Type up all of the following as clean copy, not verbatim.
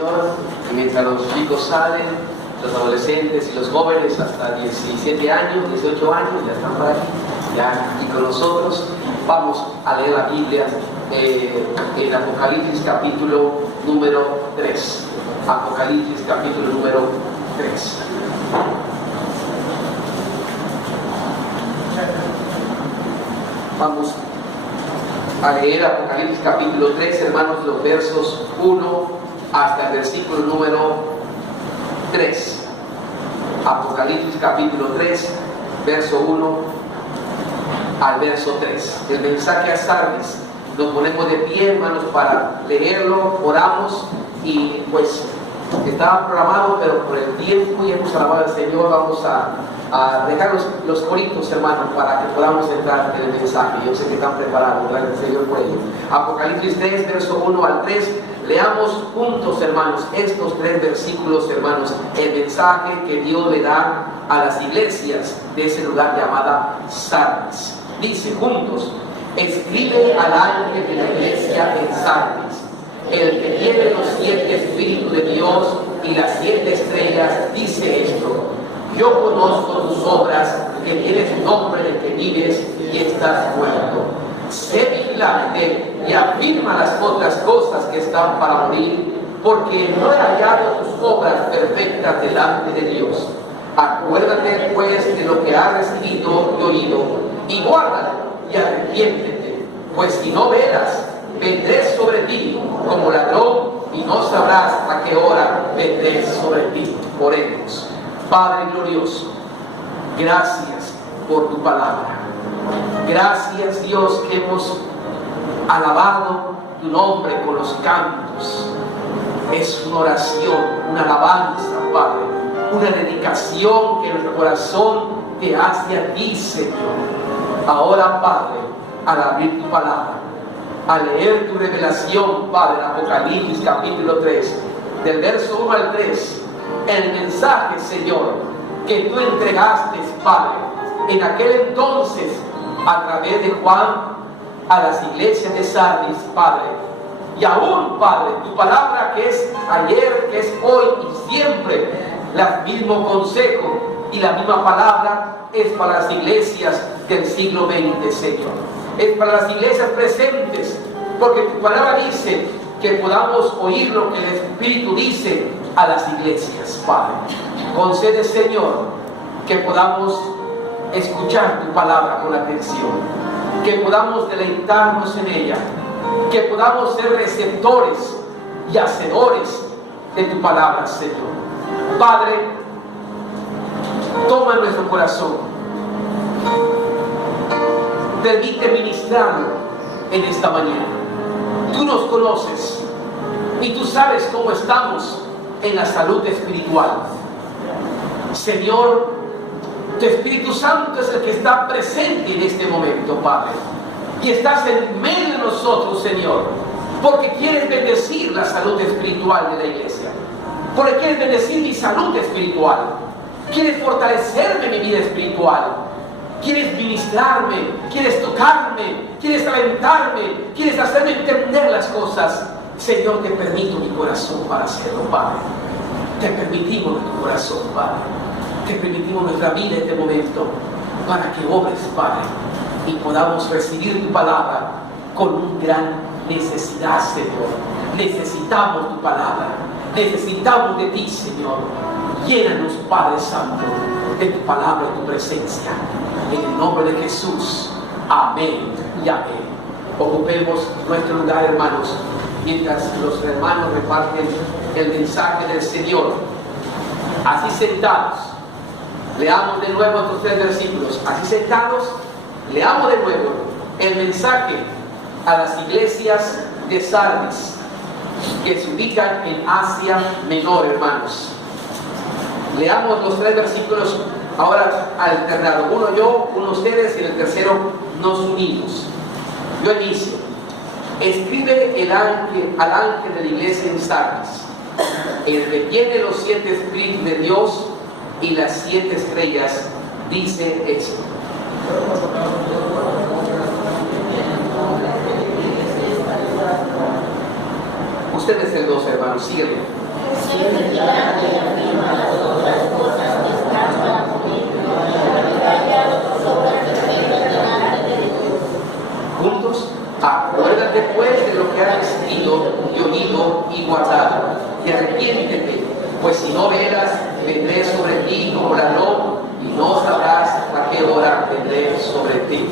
Señor, y mientras los chicos salen, los adolescentes y los jóvenes hasta 17 años, 18 años, ya están por aquí, ya aquí con nosotros, vamos a leer la Biblia en Apocalipsis capítulo número 3. Apocalipsis capítulo número 3. Vamos a leer Apocalipsis capítulo 3, hermanos, los versos 1 hasta el versículo número 3. Apocalipsis capítulo 3, verso 1 al verso 3. El mensaje a Sardis. Nos ponemos de pie, hermanos, para leerlo, oramos y pues estaba programado, pero por el tiempo y hemos alabado al Señor, vamos a dejar los coritos, hermanos, para que podamos entrar en el mensaje. Yo sé que están preparados, gracias al Señor por ello. Apocalipsis 3, verso 1 al 3. Leamos juntos, hermanos, estos 3 versículos, hermanos, el mensaje que Dios le da a las iglesias de ese lugar llamada Sardis. Dice juntos: escribe al ángel de la iglesia en Sardis, el que tiene los 7 espíritus de Dios y las 7 estrellas, dice esto: yo conozco tus obras, que tienes nombre de que vives y estás muerto. Sé vigilante y afirma las otras cosas que están para morir, porque no he hallado tus obras perfectas delante de Dios. Acuérdate pues de lo que has recibido y oído, y guárdalo y arrepiéntete, pues si no velas, vendré sobre ti como ladrón y no sabrás a qué hora vendré sobre ti. Oremos. Padre glorioso, gracias por tu palabra. Gracias, Dios, que hemos alabado tu nombre con los cantos. Es una oración, una alabanza, Padre, una dedicación que nuestro corazón te hace a ti, Señor. Ahora, Padre, al abrir tu palabra, al leer tu revelación, Padre, en Apocalipsis capítulo 3, del verso 1 al 3, el mensaje, Señor, que tú entregaste, Padre, en aquel entonces, a través de Juan, a las iglesias de Sardis, Padre. Y aún, Padre, tu palabra que es ayer, que es hoy y siempre, el mismo consejo y la misma palabra es para las iglesias del siglo XX, Señor. Es para las iglesias presentes, porque tu palabra dice que podamos oír lo que el Espíritu dice a las iglesias, Padre. Concede, Señor, que podamos escuchar tu palabra con atención, que podamos deleitarnos en ella, que podamos ser receptores y hacedores de tu palabra, Señor. Padre, toma nuestro corazón, permite ministrarlo en esta mañana. Tú nos conoces y tú sabes cómo estamos en la salud espiritual. Señor, tu Espíritu Santo es el que está presente en este momento, Padre, y estás en medio de nosotros, Señor, porque quieres bendecir la salud espiritual de la iglesia, porque quieres bendecir mi salud espiritual, quieres fortalecerme en mi vida espiritual, quieres ministrarme, quieres tocarme, quieres alentarme, quieres hacerme entender las cosas. Señor, te permito mi corazón para hacerlo, Padre. Te permitimos tu corazón, Padre. Te permitimos nuestra vida en este momento para que obres, Padre, y podamos recibir tu palabra con una gran necesidad, Señor. Necesitamos tu palabra, necesitamos de ti, Señor. Llénanos, Padre Santo, de tu palabra y tu presencia. En el nombre de Jesús. Amén y amén. Ocupemos nuestro lugar, hermanos, mientras los hermanos reparten el mensaje del Señor. Así sentados, leamos de nuevo estos 3 versículos. Así sentados, leamos de nuevo el mensaje a las iglesias de Sardis, que se ubican en Asia Menor, hermanos. Leamos los 3 versículos ahora alternados. Uno yo, uno ustedes, y en el tercero nos unimos. Yo inicio. Escribe al ángel de la iglesia en Sardis, el que tiene los 7 espíritus de Dios y las 7 estrellas, dice esto: Usted es el 2, hermanos, sígueme. Juntos, acuérdate pues de lo que has visto y oído y guardado, y arrepiéntete, pues si no velas, vendré sobre ti como ladrón, y no sabrás a qué hora vendré sobre ti.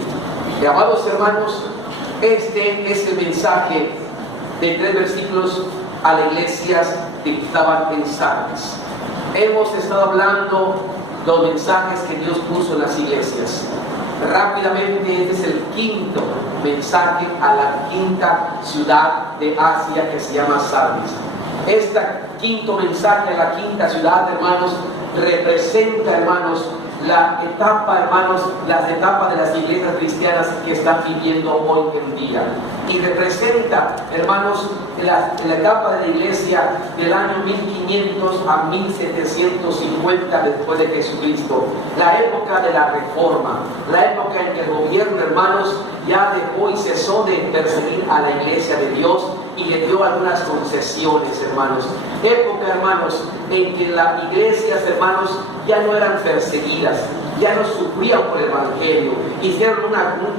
Y amados hermanos, este es el mensaje de 3 versículos a las iglesias que estaban en Sardis. Hemos estado hablando los mensajes que Dios puso en las iglesias. Rápidamente, este es el 5.º mensaje a la 5ª ciudad de Asia que se llama Sardis. Este 5.º mensaje a la 5ª ciudad, hermanos, representa, hermanos, la etapa, hermanos, las etapas de las iglesias cristianas que están viviendo hoy en día. Y representa, hermanos, la etapa de la iglesia del año 1500 a 1750 después de Jesucristo. La época de la reforma, la época en que el gobierno, hermanos, ya dejó y cesó de perseguir a la iglesia de Dios y le dio algunas concesiones, hermanos. Época, hermanos, en que las iglesias, hermanos, ya no eran perseguidas, ya no sufrían por el evangelio. Hicieron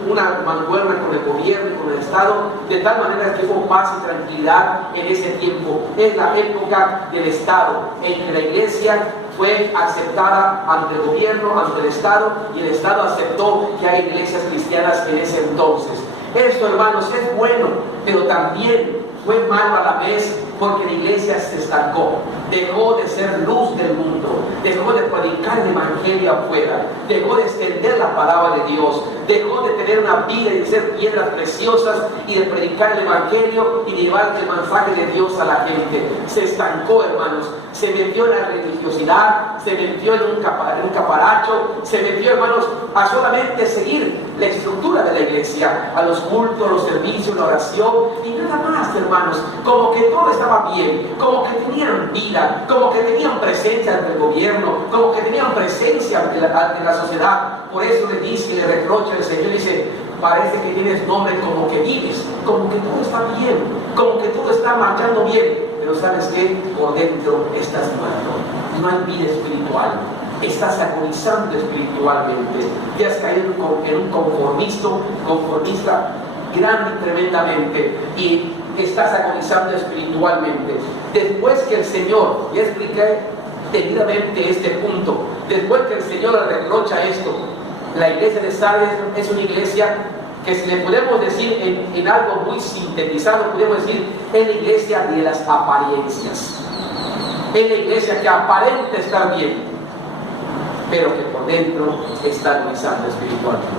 una mancuerna con el gobierno y con el Estado, de tal manera que hubo paz y tranquilidad en ese tiempo. Es la época del Estado, en que la iglesia fue aceptada ante el gobierno, ante el Estado, y el Estado aceptó que hay iglesias cristianas en ese entonces. Esto, hermanos, es bueno, pero también fue malo a la vez, porque la iglesia se estancó, dejó de ser luz del mundo, dejó de predicar el evangelio afuera, dejó de extender la palabra de Dios, dejó de tener una vida y de ser piedras preciosas y de predicar el evangelio y de llevar el mensaje de Dios a la gente. Se estancó, hermanos, se metió en la religiosidad, se metió en un caparacho, se metió, hermanos, a solamente seguir la estructura de la iglesia, a los cultos, los servicios, la oración y nada más, hermanos, como que todo estaba bien, como que tenían vida, como que tenían presencia ante el gobierno, como que tenían presencia ante la sociedad. Por eso le dice y le reprocha el Señor, dice: parece que tienes nombre como que vives, como que todo está bien, como que todo está marchando bien, pero ¿sabes qué? Por dentro estás muerto, no hay vida espiritual, estás agonizando espiritualmente, te has caído en un conformista grande y tremendamente, y estás agonizando espiritualmente. Después que el Señor, ya expliqué debidamente este punto, después que el Señor le reprocha esto, la iglesia de Sardis es una iglesia que, si le podemos decir en algo muy sintetizado, podemos decir, es la iglesia de las apariencias. Es la iglesia que aparenta estar bien, pero que por dentro está agonizando espiritualmente.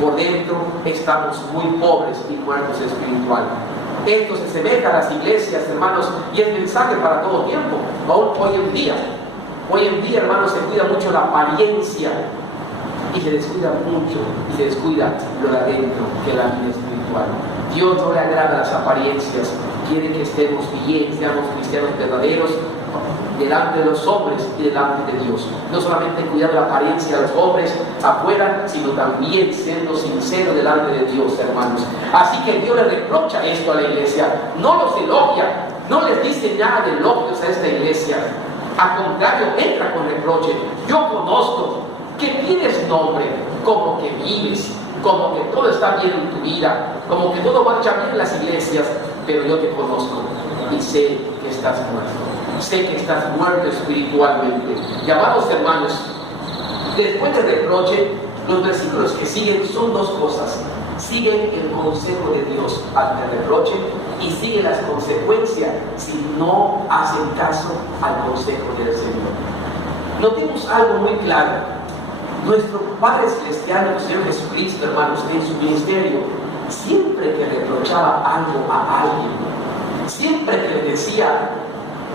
Por dentro estamos muy pobres y muertos espiritual. Esto se asemeja a las iglesias, hermanos, y es mensaje para todo tiempo, aún hoy en día. Hoy en día, hermanos, se cuida mucho la apariencia y se descuida mucho y se descuida lo de adentro, que es la vida espiritual. Dios no le agrada las apariencias, quiere que estemos bien, seamos cristianos verdaderos delante de los hombres y delante de Dios. No solamente cuidar la apariencia de los hombres afuera, sino también siendo sincero delante de Dios, hermanos. Así que Dios le reprocha esto a la iglesia, no los elogia, no les dice nada de elogios a esta iglesia. Al contrario, entra con reproche. Yo conozco que tienes nombre, como que vives, como que todo está bien en tu vida, como que todo marcha bien en las iglesias, pero yo te conozco y sé que estás muerto. Sé que estás muerto espiritualmente. Y amados hermanos, después del reproche, los versículos que siguen son dos cosas. Siguen el consejo de Dios ante el reproche y siguen las consecuencias si no hacen caso al consejo del Señor. Notemos algo muy claro. Nuestro Padre Celestial, el Señor Jesucristo, hermanos, en su ministerio, siempre que reprochaba algo a alguien, siempre que le decía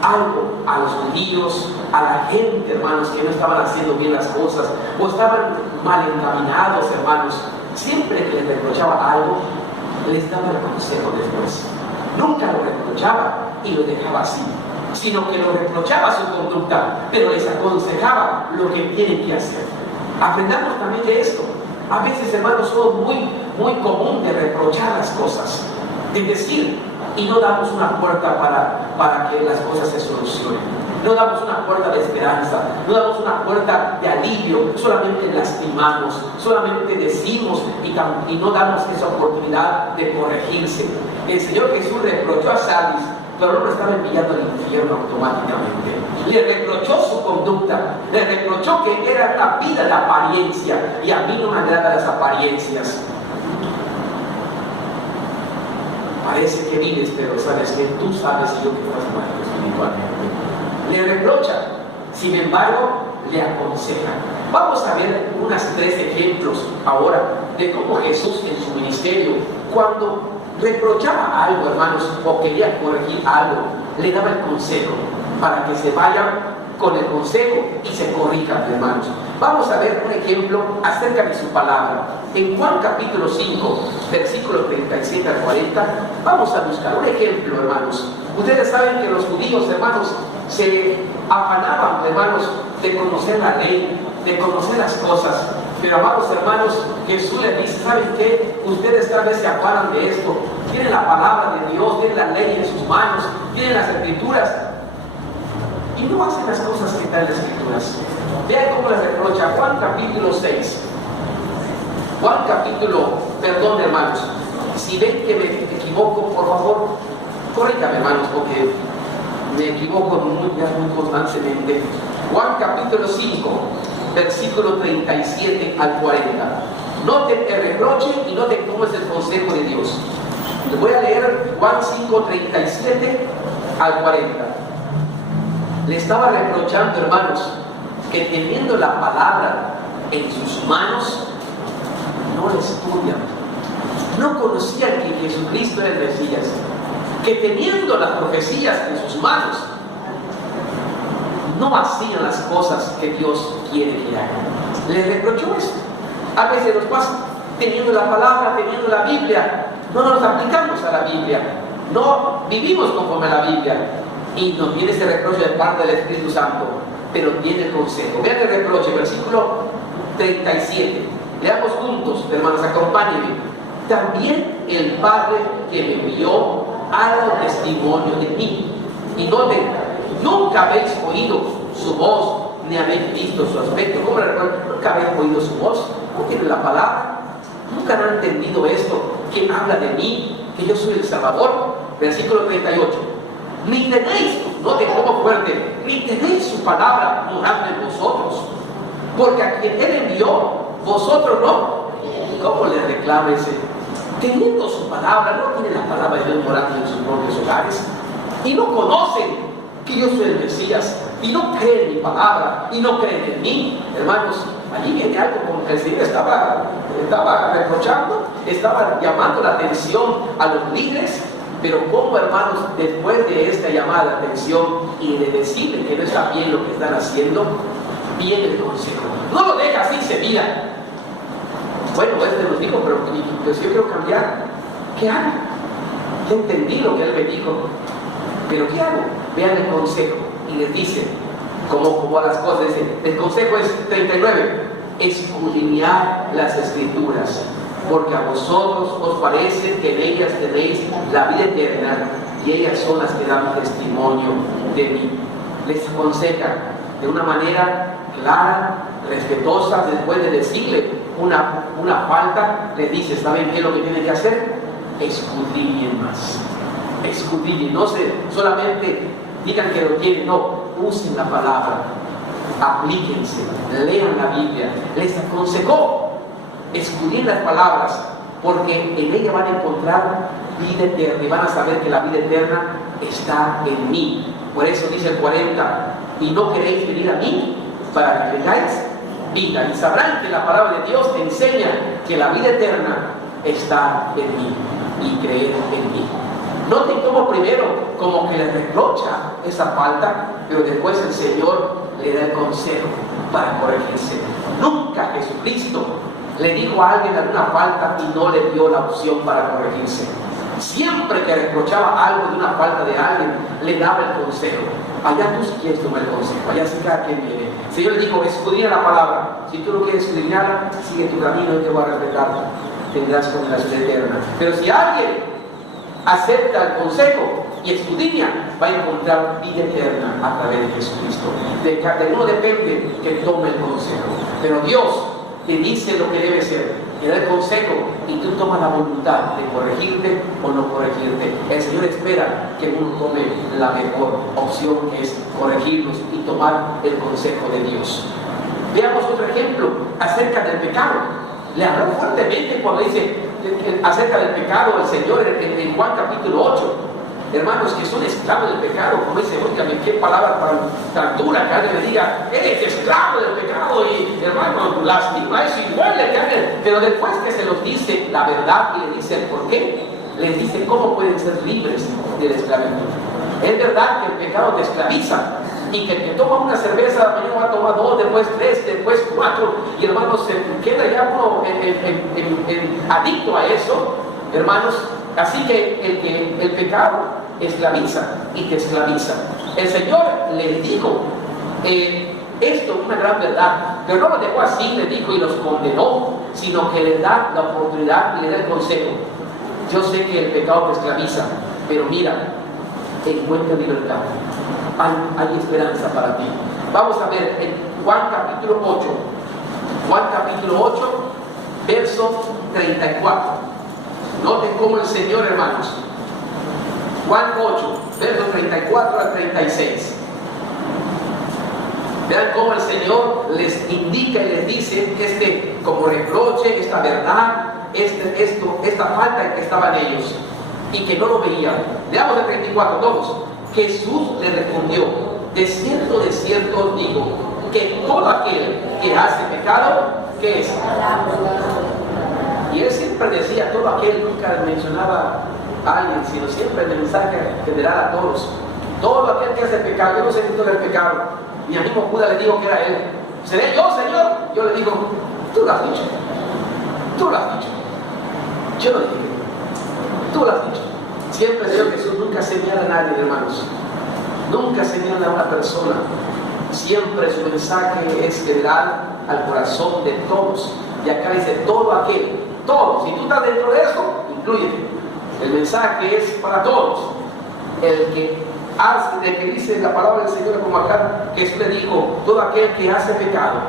algo a los judíos, a la gente, hermanos, que no estaban haciendo bien las cosas o estaban mal encaminados, hermanos, siempre que les reprochaba algo, les daba el consejo después. Nunca lo reprochaba y lo dejaba así, sino que lo reprochaba su conducta, pero les aconsejaba lo que tienen que hacer. Aprendamos también de esto. A veces, hermanos, somos muy común de reprochar las cosas, de decir y no damos una puerta para que las cosas se solucionen. No damos una puerta de esperanza, no damos una puerta de alivio, solamente lastimamos, solamente decimos y no damos esa oportunidad de corregirse. El Señor Jesús reprochó a Sardis, pero no lo estaba enviando al infierno automáticamente. Le reprochó su conducta, le reprochó que era la vida de apariencia, y a mí no me agradan las apariencias. Parece que vives, pero sabes que tú sabes yo que estás muerto espiritualmente. Le reprocha, sin embargo, le aconseja. Vamos a ver unos 3 ejemplos ahora de cómo Jesús en su ministerio, cuando reprochaba algo, hermanos, o quería corregir algo, le daba el consejo para que se vayan con el consejo y se corrijan, hermanos. Vamos a ver un ejemplo acerca de su palabra. En Juan capítulo 5, versículo 37 al 40, vamos a buscar un ejemplo, hermanos. Ustedes saben que los judíos, hermanos, se afanaban, hermanos, de conocer la ley, de conocer las cosas. Pero, amados hermanos, Jesús les dice, ¿saben qué? Ustedes tal vez se afanan de esto. Tienen la palabra de Dios, tienen la ley en sus manos, tienen las escrituras, y no hacen las cosas que están en las escrituras. Vean cómo les reprocha Juan capítulo 6. Perdón, hermanos, si ven que me equivoco, por favor, corríjame, hermanos, porque me equivoco muy constantemente. Juan capítulo 5, versículo 37 al 40. Noten el reproche y noten cómo es el consejo de Dios. Les voy a leer Juan 5, 37 al 40. Le estaba reprochando, hermanos, que teniendo la palabra en sus manos, no la estudian. No conocían que Jesucristo era el Mesías. Que teniendo las profecías en sus manos, no hacían las cosas que Dios quiere que hagan. Les reprochó esto. A veces nos pasa, teniendo la palabra, teniendo la Biblia, no nos aplicamos a la Biblia, no vivimos conforme a la Biblia, y nos viene ese reproche de parte del Espíritu Santo, pero tiene el consejo. Vean el reproche, versículo 37. Leamos juntos, hermanos, acompáñenme. También el Padre que me envió ha dado testimonio de mí. Y noten, nunca habéis oído su voz, ni habéis visto su aspecto. ¿Cómo le recuerdo? Nunca habéis oído su voz, no tienen la palabra, nunca han entendido esto, que habla de mí, que yo soy el Salvador. Versículo 38. Ni tenéis, noten cómo fuerte, ni tenéis su palabra morando en vosotros, porque a quien Él envió, vosotros no. ¿Cómo le reclama ese? Teniendo su palabra, no tienen la palabra de Dios morando en sus propios hogares, y no conocen que yo soy el Mesías, y no creen en mi palabra, y no creen en mí. Hermanos, allí viene algo como que el Señor estaba reprochando, estaba llamando la atención a los líderes. Pero como, hermanos, después de esta llamada de atención y de decirle que no está bien lo que están haciendo, viene el consejo. No lo deja así, se mira. Bueno, nos dijo, pero pues yo quiero cambiar. ¿Qué hago? Ya entendí lo que él me dijo, pero ¿qué hago? Vean el consejo y les dice como las cosas. Dice, el consejo es 39: escudriñar las escrituras, porque a vosotros os parece que en ellas tenéis la vida eterna, y ellas son las que dan testimonio de mí. Les aconseja de una manera clara, respetuosa. Después de decirle una falta, les dice, ¿saben qué es lo que tienen que hacer? Escudriñen más. Escudriñen, no solamente digan que lo tienen, no, usen la palabra, aplíquense, lean la Biblia. Les aconsejó, escudriñen las palabras, porque en ella van a encontrar vida eterna, y van a saber que la vida eterna está en mí. Por eso dice el 40, y no queréis venir a mí para que tengáis vida, y sabrán que la palabra de Dios te enseña que la vida eterna está en mí, y creer en mí. Noten cómo primero como que le reprocha esa falta, pero después el Señor le da el consejo para corregirse. Nunca Jesucristo le dijo a alguien alguna falta y no le dio la opción para corregirse. Siempre que reprochaba algo de una falta de alguien, le daba el consejo. Allá tú si quieres tomar el consejo, allá sí cada quien viene. El Señor le dijo, escudriña la palabra. Si tú no quieres escudriñarla, sigue tu camino y te voy a respetar. Tendrás condenación eterna. Pero si alguien acepta el consejo y escudriña, va a encontrar vida eterna a través de Jesucristo. De uno depende que tome el consejo, pero Dios te dice lo que debe ser, te da el consejo y tú tomas la voluntad de corregirte o no corregirte. El Señor espera que uno tome la mejor opción, que es corregirnos y tomar el consejo de Dios. Veamos otro ejemplo acerca del pecado. Le habló fuertemente cuando dice acerca del pecado el Señor en Juan capítulo 8. Hermanos que son esclavos del pecado, como dice, oigan, qué palabra tan dura, que alguien le diga, eres esclavo del pecado, y hermano, lastima eso, igual le caen. Pero después que se los dice la verdad y le dice el por qué, les dice cómo pueden ser libres de la esclavitud. Es verdad que el pecado te esclaviza, y que el que toma una cerveza, mañana va a tomar 2, después 3, después 4, y hermanos, se queda ya uno adicto a eso, hermanos. Así que el pecado esclaviza y te esclaviza. El Señor les dijo esto, una gran verdad, pero no lo dejó así, les dijo y los condenó, sino que les da la oportunidad y les da el consejo. Yo sé que el pecado te esclaviza, pero mira, encuentra libertad. Hay esperanza para ti. Vamos a ver en Juan capítulo 8. Juan capítulo 8, verso 34. Noten cómo el Señor, hermanos, Juan 8, verso 34 al 36. Vean cómo el Señor les indica y les dice como reproche, esta verdad, esta falta que estaban ellos y que no lo veían. Leamos el 34 todos. Jesús le respondió: de cierto os digo, que todo aquel que hace pecado, ¿qué es? Y él siempre decía, todo aquel, nunca mencionaba a alguien, sino siempre el mensaje general a todos. Todo aquel que hace pecado, yo no sé qué es el pecado. Mi amigo Judas le dijo que era él. ¿Seré yo, Señor? Yo le digo, tú lo has dicho. Tú lo has dicho. Yo lo dije. Tú lo has dicho. Siempre el Señor Jesús nunca señala a nadie, hermanos. Nunca señala a una persona. Siempre su mensaje es general al corazón de todos. Y acá dice, todo aquel, todos. Si tú estás dentro de eso, inclúyete. El mensaje es para todos. El que dice la palabra del Señor, como acá Jesús le dijo, todo aquel que hace pecado,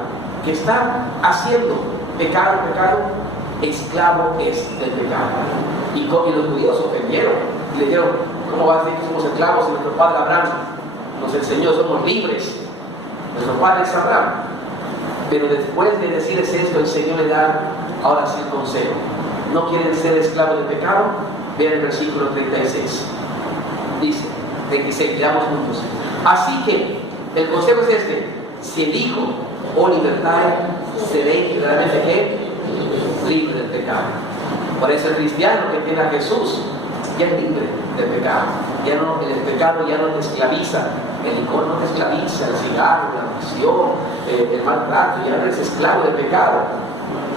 que está haciendo pecado, esclavo es del pecado. Y los judíos se ofendieron y le dijeron, ¿cómo vas a decir que somos esclavos si nuestro padre Abraham nos enseñó, somos libres? Nuestro padre es Abraham. Pero después de decirles esto, el Señor le da ahora sí el consejo. ¿No quieren ser esclavos del pecado? Vean el versículo 36. Dice, 36, leamos juntos. Así que el consejo es este: si el Hijo o libertad seréis verdaderamente ¿qué? Libre del pecado. Por eso el cristiano que tiene a Jesús ya es libre del pecado. El pecado ya no te esclaviza. El licor no te esclaviza, el cigarro, la adicción, el maltrato, ya no eres esclavo del pecado.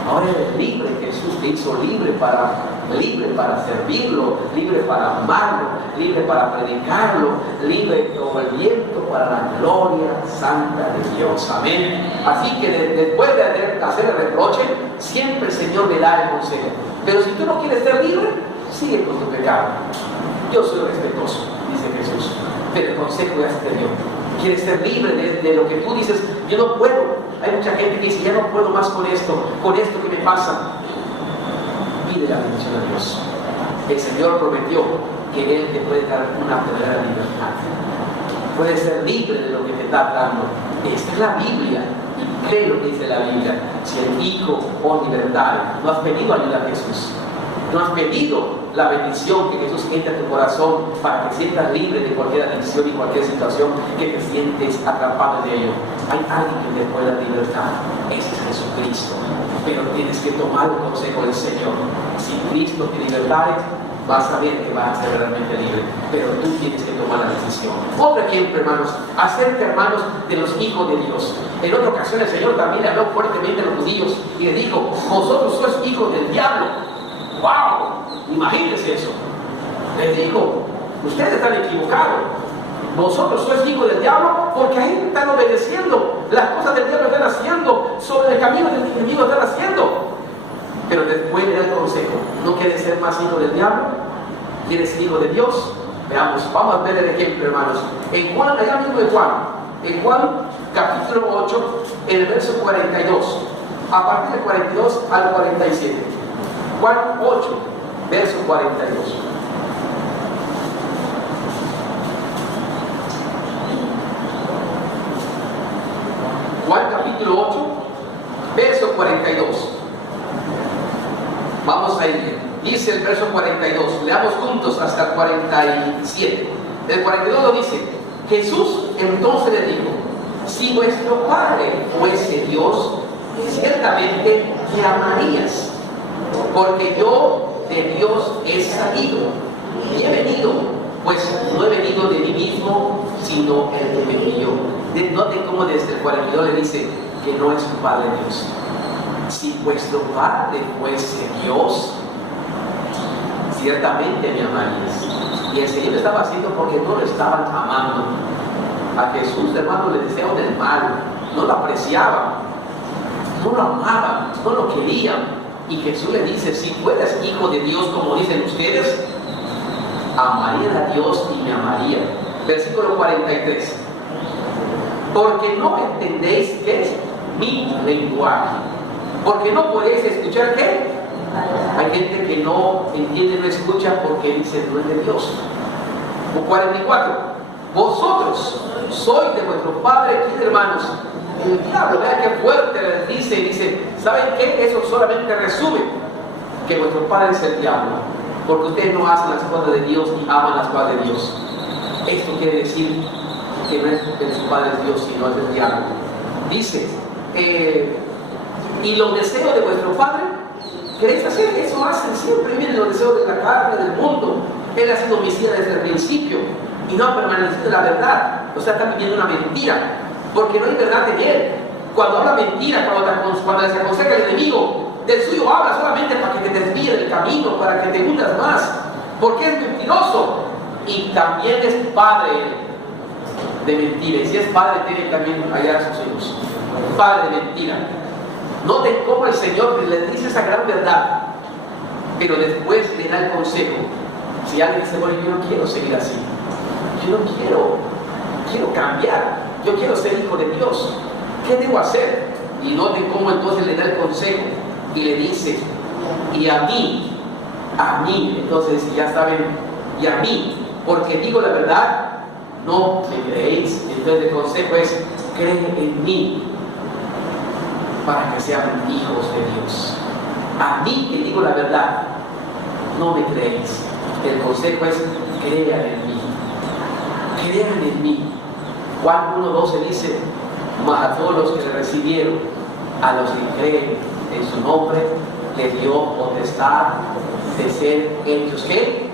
Ahora eres libre. Jesús te hizo libre para servirlo, libre para amarlo, libre para predicarlo, libre como el viento para la gloria santa de Dios. Amén. Así que después de hacer el reproche, siempre el Señor le da el consejo. Pero si tú no quieres ser libre, sigue con tu pecado. Yo soy respetuoso, dice Jesús, pero el consejo ya se te dio. Quieres ser libre de lo que tú dices, yo no puedo. Hay mucha gente que dice, ya no puedo más con esto que me pasa. Pide la bendición a Dios. El Señor prometió que Él te puede dar una verdadera libertad. Puedes ser libre de lo que te está dando. Esta es la Biblia. Y cree lo que dice la Biblia. Si el Hijo o libertad, no has pedido ayuda a Jesús. No has pedido la bendición que Jesús entre a tu corazón para que sientas libre de cualquier adicción y cualquier situación que te sientes atrapado en ello. Hay alguien que te puede dar libertad. Ese es Jesucristo. Pero tienes que tomar el consejo del Señor. Si Cristo te libertare, vas a ver que vas a ser realmente libre. Pero tú tienes que tomar la decisión. Otro ejemplo, hermanos. Hacerte hermanos de los hijos de Dios. En otra ocasión el Señor también le habló fuertemente a los judíos y les dijo, vosotros sois hijos del diablo. ¡Wow! Imagínense eso. Les digo, ustedes están equivocados. Vosotros sois hijos del diablo porque ahí están obedeciendo. Las cosas del diablo están haciendo. Sobre el camino del enemigo están haciendo. Pero después le da el consejo. ¿No quieres ser más hijo del diablo? ¿Quieres ser hijo de Dios? Veamos, vamos a ver el ejemplo, hermanos. En Juan, allá mismo en Juan capítulo 8, en el verso 42, a partir del 42 al 47. Juan 8, verso 42. Juan capítulo 8, verso 42. Vamos a ir. Dice el verso 42. Leamos juntos hasta el 47. El 42 lo dice. Jesús entonces le dijo: si vuestro Padre fuese Dios, ciertamente me amarías, porque yo de Dios he salido y he venido, pues no he venido de mí mismo, sino el que me envió. Noten cómo desde el 42 le dice que no es su Padre Dios. Si vuestro Padre fuese Dios, ciertamente me amarías. Y el Señor estaba haciendo porque no lo estaban amando. A Jesús, hermano, le deseaban el mal, no lo apreciaban, no lo amaban, no lo querían. Y Jesús le dice: si fueras hijo de Dios, como dicen ustedes, amarían a Dios y me amarían. Versículo 43. Porque no entendéis qué es mi lenguaje, porque no podéis escuchar qué. Hay gente que no entiende, no escucha porque dice no es de Dios. 44. Vosotros sois de vuestro padre, ¿quién, hermanos? El diablo. Vean qué fuerte les dice, ¿saben qué? Eso solamente resume que vuestro padre es el diablo, porque ustedes no hacen las cosas de Dios y aman las cosas de Dios. Esto quiere decir que no es que su padre es Dios, sino es el diablo. Dice, y los deseos de vuestro padre, ¿queréis hacer? Eso hacen siempre. Vienen los deseos de la carne, del mundo. Él ha sido homicida desde el principio y no ha permanecido en la verdad. O sea, está viviendo una mentira, porque no hay verdad en él. Cuando habla mentira, cuando les aconseja el enemigo, del suyo habla solamente para que te desvíe del camino, para que te hundas más, porque es mentiroso y también es padre de mentira. Y si es padre, tiene también hallar a sus hijos. Padre de mentira. Noten cómo el Señor les dice esa gran verdad, pero después le da el consejo. Si alguien dice: bueno, yo no quiero seguir así, yo no quiero cambiar, yo quiero ser hijo de Dios, ¿qué debo hacer? Y noten cómo entonces le da el consejo y le dice: y a mí, entonces ya saben, y a mí, porque digo la verdad, no me creéis. Entonces el consejo es: cree en mí, para que sean hijos de Dios. A mí, que digo la verdad, no me creéis. El consejo es: crean en mí, crean en mí. Juan 1:12 dice: mas a todos los que le recibieron, a los que creen en su nombre, le dio potestad de ser hechos, ¿qué?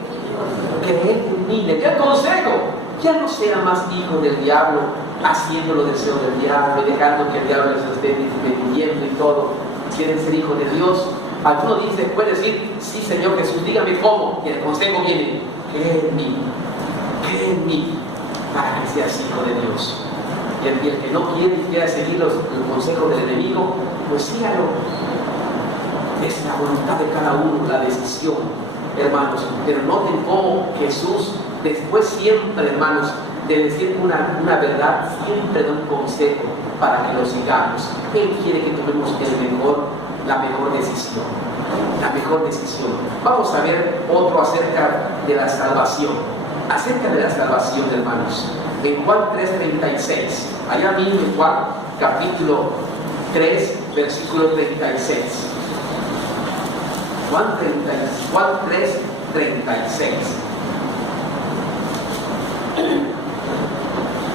Creed en mí. Le dio el consejo: ya no sean más hijos del diablo, haciendo los deseos del diablo y dejando que el diablo les esté dividiendo y todo. Quieren ser hijos de Dios. Alguno dice, puede decir: sí, Señor Jesús, dígame cómo. Y el consejo viene: cree en mí, para que seas hijo de Dios. Y el que no quiera seguir el consejo del enemigo, pues sígalo. Es la voluntad de cada uno, la decisión, hermanos. Pero noten cómo Jesús, después siempre, hermanos, de decir una verdad, siempre da un consejo para que lo sigamos. Él quiere que tomemos la mejor decisión. La mejor decisión. Vamos a ver otro acerca de la salvación. Acerca de la salvación, hermanos. En Juan 3:36. Allá mismo en Juan capítulo 3, versículo 36. Juan 3:36.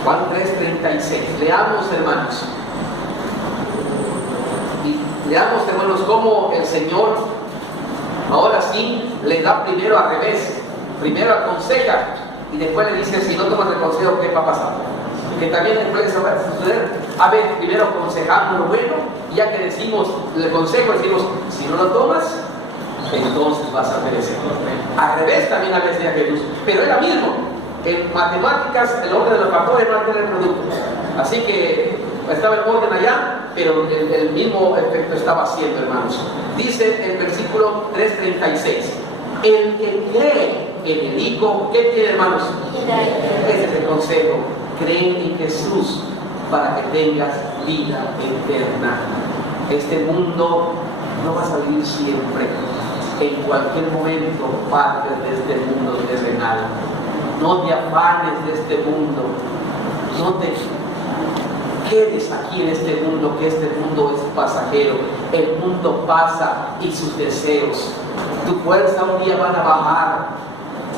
Juan 3:36. Leamos, hermanos. Y leamos, hermanos, cómo el Señor ahora sí le da primero al revés. Primero aconseja y después le dice: si no tomas el consejo, ¿qué va a pasar? Que también puede suceder. A ver, primero aconsejamos lo bueno, y ya que decimos el consejo, decimos: si no lo tomas, entonces vas a perecer. Al revés también a veces a Jesús, pero era mismo. En matemáticas, el orden de los factores no altera el producto. Así que estaba el orden allá, pero el mismo efecto estaba haciendo, hermanos. Dice el versículo 3:36: el que cree en el Hijo. ¿Qué tiene, hermanos? Ese es el consejo. Cree en Jesús para que tengas vida eterna. Este mundo no vas a vivir siempre. En cualquier momento partes de este mundo terrenal. No te afanes de este mundo. No te quedes aquí en este mundo, que este mundo es pasajero. El mundo pasa y sus deseos. Tu fuerza un día van a bajar.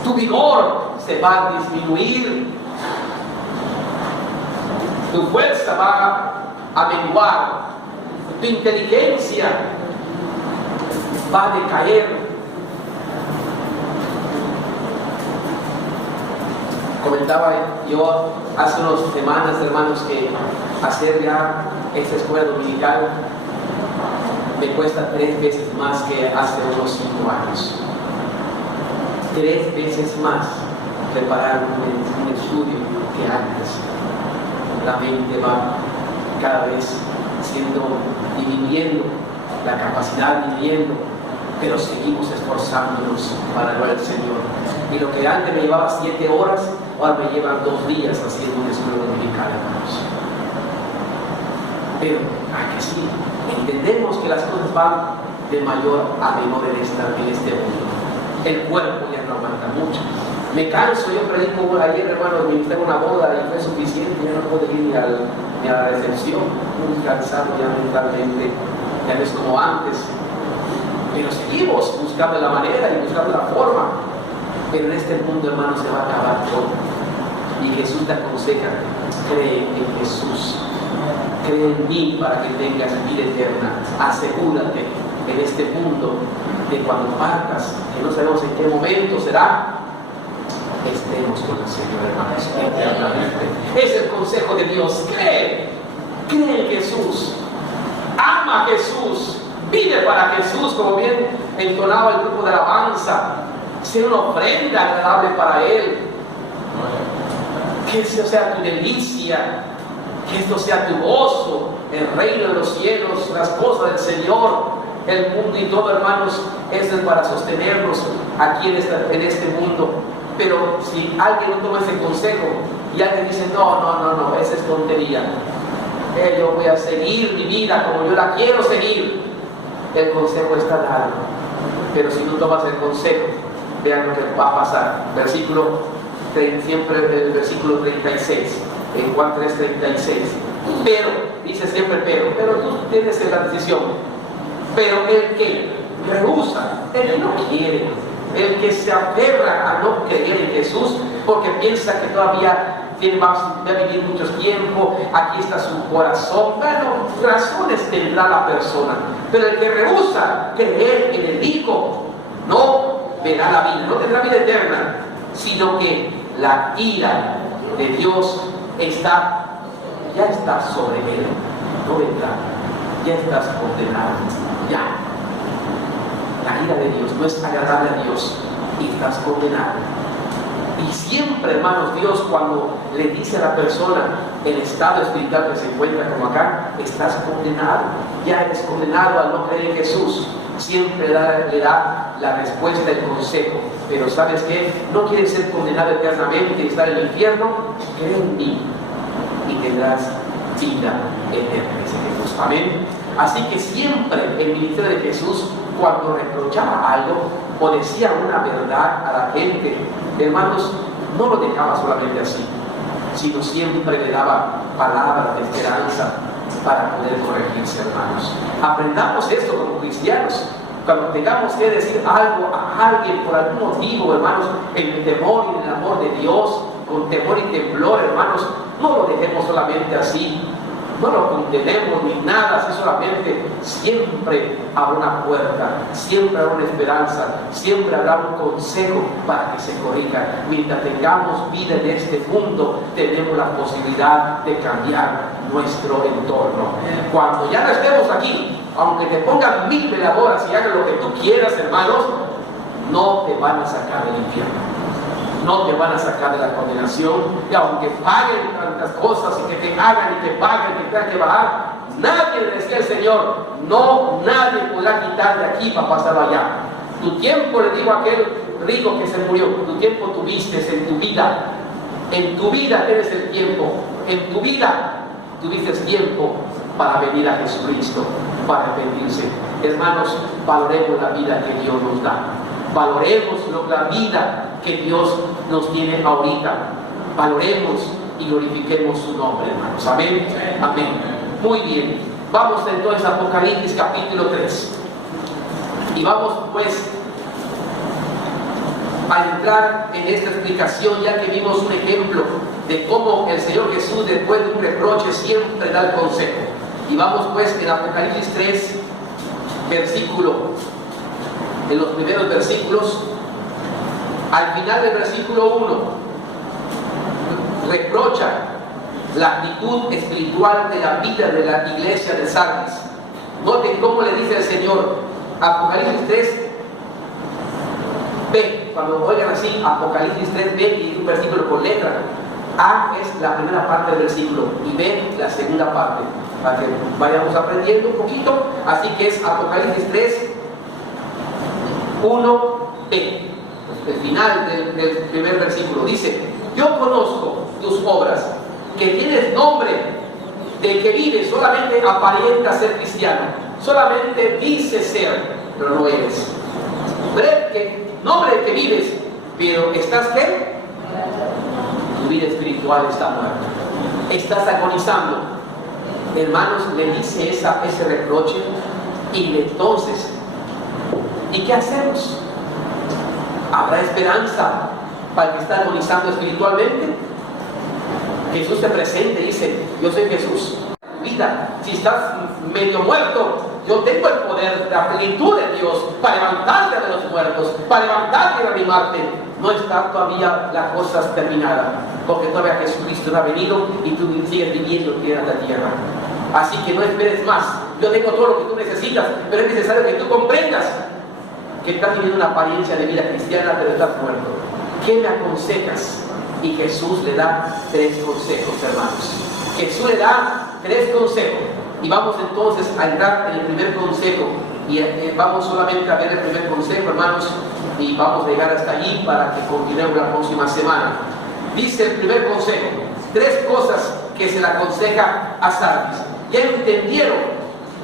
Tu vigor se va a disminuir. Tu fuerza va a menguar. Tu inteligencia va a decaer. Comentaba yo hace unas semanas, hermanos, que hacer ya esta escuela dominical me cuesta 3 veces más que hace unos 5 años. 3 veces más preparar un estudio que antes. La mente va cada vez disminuyendo, la capacidad disminuyendo, pero seguimos esforzándonos para el gloria del Señor. Y lo que antes me llevaba 7 horas, ahora me llevan 2 días haciendo una escuela dominical, hermanos. Pero, que sí, entendemos que las cosas van de mayor a menor en este mundo. El cuerpo ya no aguanta mucho. Me canso, yo predico ayer, hermanos, ministré una boda y fue suficiente, ya no puedo ir ni a la recepción, muy cansado ya mentalmente, ya no es como antes. Pero seguimos buscando la manera y buscando la forma. Pero en este mundo, hermanos, se va a acabar todo. Y Jesús te aconseja, cree en Jesús. Cree en mí para que tengas vida eterna. Asegúrate en este mundo de cuando partas, que no sabemos en qué momento será, estemos con el Señor, hermanos, eternamente. Es el consejo de Dios. Cree en Jesús. Ama a Jesús. Vive para Jesús, como bien entonaba el grupo de alabanza. Sea una ofrenda agradable para Él. Que eso sea tu delicia. Que esto sea tu gozo. El reino de los cielos, las cosas del Señor. El mundo y todo, hermanos, es para sostenernos aquí en este mundo. Pero si alguien no toma ese consejo y alguien dice, no, esa es tontería. Yo voy a seguir mi vida como yo la quiero seguir. El consejo está dado. Pero si no tomas el consejo, vean lo que va a pasar. Siempre el versículo 36, en Juan 3:36. Pero, dice siempre pero tú tienes la decisión. Pero el que rehúsa, el que no quiere, el que se aferra a no creer en Jesús porque piensa que todavía va a vivir mucho tiempo, aquí está su corazón. Bueno, razones tendrá la persona, pero el que rehúsa creer en el Hijo no verá la vida, no tendrá vida eterna, sino que la ira de Dios ya está sobre él. No vendrá, ya estás condenado, ya. La ira de Dios no es agradable a Dios y estás condenado. Y siempre, hermanos, Dios cuando le dice a la persona el estado espiritual que se encuentra como acá, estás condenado, ya eres condenado al no creer en Jesús, siempre le da la respuesta, el consejo. Pero ¿sabes qué? No quieres ser condenado eternamente y estar en el infierno, cree en mí y tendrás vida eterna, dice Jesús. Amén. Así que siempre el ministerio de Jesús, cuando reprochaba algo o decía una verdad a la gente, hermanos, no lo dejaba solamente así, sino siempre le daba palabras de esperanza para poder corregirse, hermanos. Aprendamos esto como cristianos. Cuando tengamos que decir algo a alguien por algún motivo, hermanos, en el temor y en el amor de Dios, con temor y temblor, hermanos, no lo dejemos solamente así. No lo condenemos ni nada, así solamente. Siempre habrá una puerta, siempre habrá una esperanza, siempre habrá un consejo para que se corrija. Mientras tengamos vida en este mundo, tenemos la posibilidad de cambiar nuestro entorno. Cuando ya no estemos aquí, aunque te pongan 1000 veladoras y hagan lo que tú quieras, hermanos, no te van a sacar del infierno. No te van a sacar de la condenación, y aunque paguen tantas cosas y que te hagan y que paguen y que tengan que bajar, nadie, decía el Señor, nadie podrá quitar de aquí para pasarlo allá. Tu tiempo, le digo a aquel rico que se murió. Tu tiempo tuviste en tu vida. En tu vida tienes el tiempo. En tu vida tuviste tiempo para venir a Jesucristo, para arrepentirse. Hermanos, valoremos la vida que Dios nos da. Valoremos la vida que Dios nos tiene ahorita. Valoremos y glorifiquemos su nombre, hermanos. Amén. Amén. Muy bien. Vamos entonces a Apocalipsis capítulo 3. Y vamos pues a entrar en esta explicación, ya que vimos un ejemplo de cómo el Señor Jesús, después de un reproche, siempre da el consejo. Y vamos pues en Apocalipsis 3, versículo, en los primeros versículos, al final del versículo 1, reprocha la actitud espiritual de la vida de la iglesia de Sardis. Noten cómo le dice el Señor, Apocalipsis 3, B, cuando oigan así, Apocalipsis 3, B, y un versículo con letra. A es la primera parte del versículo y B la segunda parte, para que vayamos aprendiendo un poquito. Así que es Apocalipsis 3, 1, B, el final del primer versículo. Dice: yo conozco tus obras, que tienes nombre de que vives, solamente aparenta ser cristiano, solamente dice ser, pero no eres. Nombre de que vives, pero estás ¿qué? Tu vida espiritual está muerta, estás agonizando. Hermanos, le dice ese reproche, y entonces, ¿y qué hacemos? ¿Habrá esperanza para el que está agonizando espiritualmente? Jesús te presenta y dice: yo soy Jesús. Vida, si estás medio muerto, yo tengo el poder, la plenitud de Dios para levantarte de los muertos, para levantarte y reanimarte. No está todavía las cosas terminadas, porque todavía Jesucristo no ha venido y tú sigues viviendo aquí en la tierra. Así que no esperes más. Yo tengo todo lo que tú necesitas, pero es necesario que tú comprendas que estás viviendo una apariencia de vida cristiana, pero estás muerto. ¿Qué me aconsejas? Y Jesús le da 3 consejos, hermanos. Jesús le da 3 consejos. Y vamos entonces a entrar en el primer consejo. Y vamos solamente a ver el primer consejo, hermanos, y vamos a llegar hasta allí para que continuemos la próxima semana. Dice el primer consejo: 3 cosas que se le aconseja a Sardis. Ya entendieron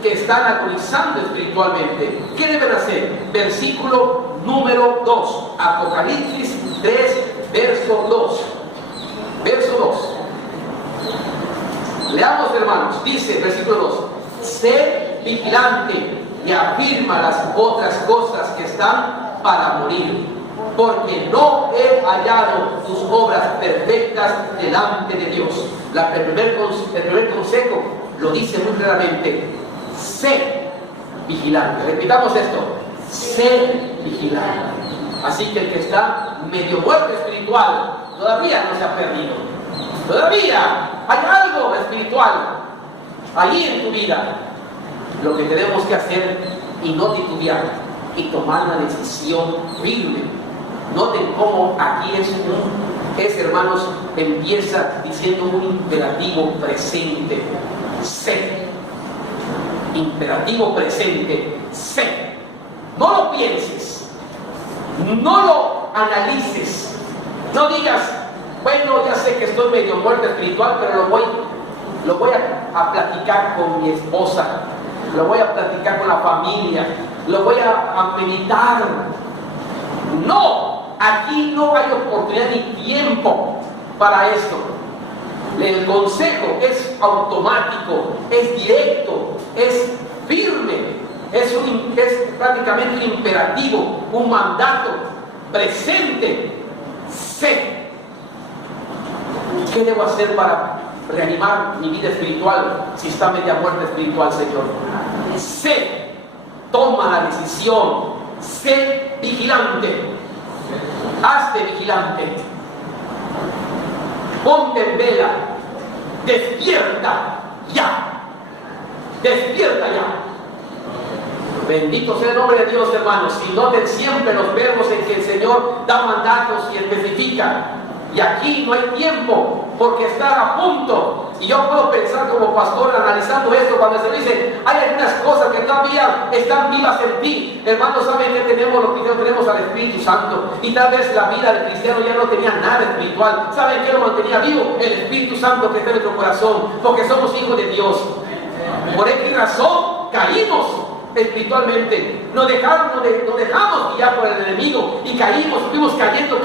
que están agonizando espiritualmente. ¿Qué deben hacer? Versículo número 2, Apocalipsis 3, verso 2. Verso 2. Leamos, hermanos. Dice, versículo 2: sé vigilante y afirma las otras cosas que están para morir, porque no he hallado tus obras perfectas delante de Dios. El primer consejo lo dice muy claramente: sé vigilante. Repitamos esto: sé vigilante. Así que el que está medio muerto espiritual todavía no se ha perdido. Todavía hay algo espiritual ahí en tu vida. Lo que tenemos que hacer, y no titubear, y tomar una decisión firme. Noten cómo aquí hermanos, empieza diciendo un imperativo presente: sé. Imperativo presente: sé. No lo pienses, no lo analices, no digas: bueno, ya sé que estoy medio muerto espiritual, pero lo voy a platicar con mi esposa, lo voy a platicar con la familia, lo voy a meditar. No, aquí no hay oportunidad ni tiempo para esto. El consejo es automático, es directo, es firme, es prácticamente un imperativo, un mandato presente. Sé. ¿Qué debo hacer para reanimar mi vida espiritual si está media muerta espiritual, Señor? Sé. Toma la decisión. Sé vigilante. Hazte vigilante. Ponte en vela. Despierta ya. Despierta ya. Bendito sea el nombre de Dios, hermanos. Y noten siempre los verbos en que el Señor da mandatos y especifica. Y aquí no hay tiempo, porque están a punto. Y yo puedo pensar como pastor analizando esto cuando se dice, hay algunas cosas que todavía están vivas en ti. Hermanos, saben que tenemos, los cristianos tenemos al Espíritu Santo, y tal vez la vida del cristiano ya no tenía nada espiritual. ¿Saben qué lo mantenía vivo? El Espíritu Santo que está en nuestro corazón, porque somos hijos de Dios. Por X razón caímos espiritualmente, nos dejamos guiar por el enemigo y fuimos cayendo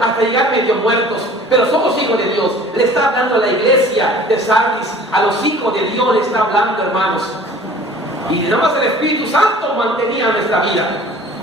hasta llegar medio muertos, pero somos hijos de Dios. Le está hablando a la iglesia de Sardis, a los hijos de Dios le está hablando, hermanos, y nada más el Espíritu Santo mantenía nuestra vida.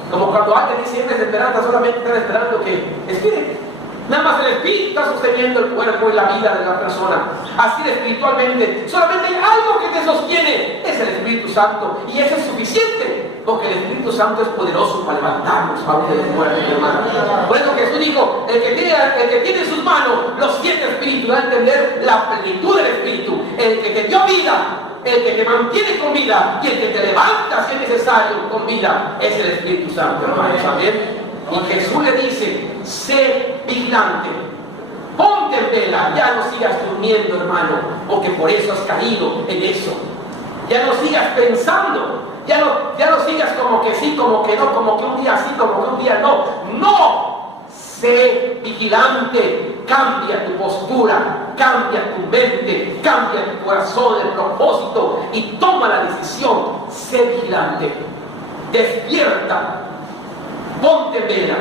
Como cuando alguien dice es esperanza, solamente están esperando que esperen. Nada más el Espíritu está sosteniendo el cuerpo y la vida de la persona. Así espiritualmente, solamente hay algo que te sostiene, es el Espíritu Santo. Y eso es suficiente, porque el Espíritu Santo es poderoso para levantarnos aún de los muertos, hermano. Por eso Jesús dijo, el que tiene en sus manos los 7 espíritus, va a entender la plenitud del Espíritu. El que te dio vida, el que te mantiene con vida y el que te levanta si es necesario con vida, es el Espíritu Santo, hermanos. Amén. Y Jesús le dice, sé vigilante, ponte en vela, ya no sigas durmiendo, hermano, porque por eso has caído en eso. Ya no sigas pensando, ya no sigas como que sí, como que no, como que un día sí, como que un día no. No, sé vigilante, cambia tu postura, cambia tu mente, cambia tu corazón, el propósito y toma la decisión. Sé vigilante, despierta, ponte en vela.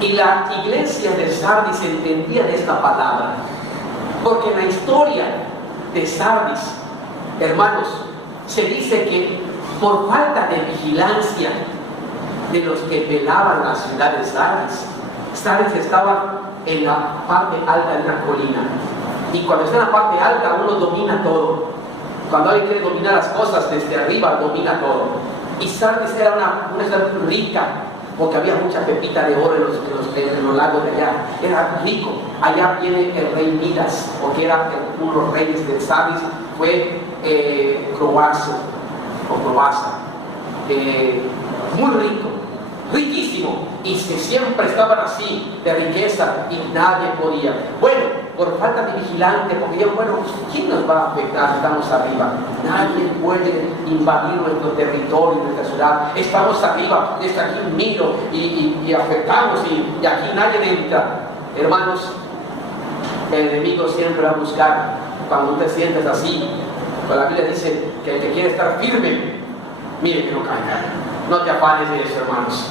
Y la iglesia de Sardis entendía de esta palabra, porque en la historia de Sardis, hermanos, se dice que por falta de vigilancia de los que velaban la ciudad de Sardis, Sardis estaba en la parte alta de una colina, y cuando está en la parte alta uno domina todo. Cuando alguien quiere dominar las cosas desde arriba, domina todo. Y Sardis era una ciudad rica, porque había mucha pepita de oro en los lagos de allá. Era rico. Allá viene el rey Midas, porque era uno de los reyes de Sardis, fue Croazo, muy rico, riquísimo, y que siempre estaban así de riqueza y nadie podía. Bueno, por falta de vigilante, porque ya, bueno, ¿quién nos va a afectar si estamos arriba? Nadie puede invadir nuestro territorio, nuestra ciudad. Estamos arriba, desde aquí miro y afectamos y aquí nadie entra. Hermanos, el enemigo siempre va a buscar cuando te sientes así. Pero la Biblia dice que el que quiere estar firme, mire que no caiga. No te afanes de eso, hermanos.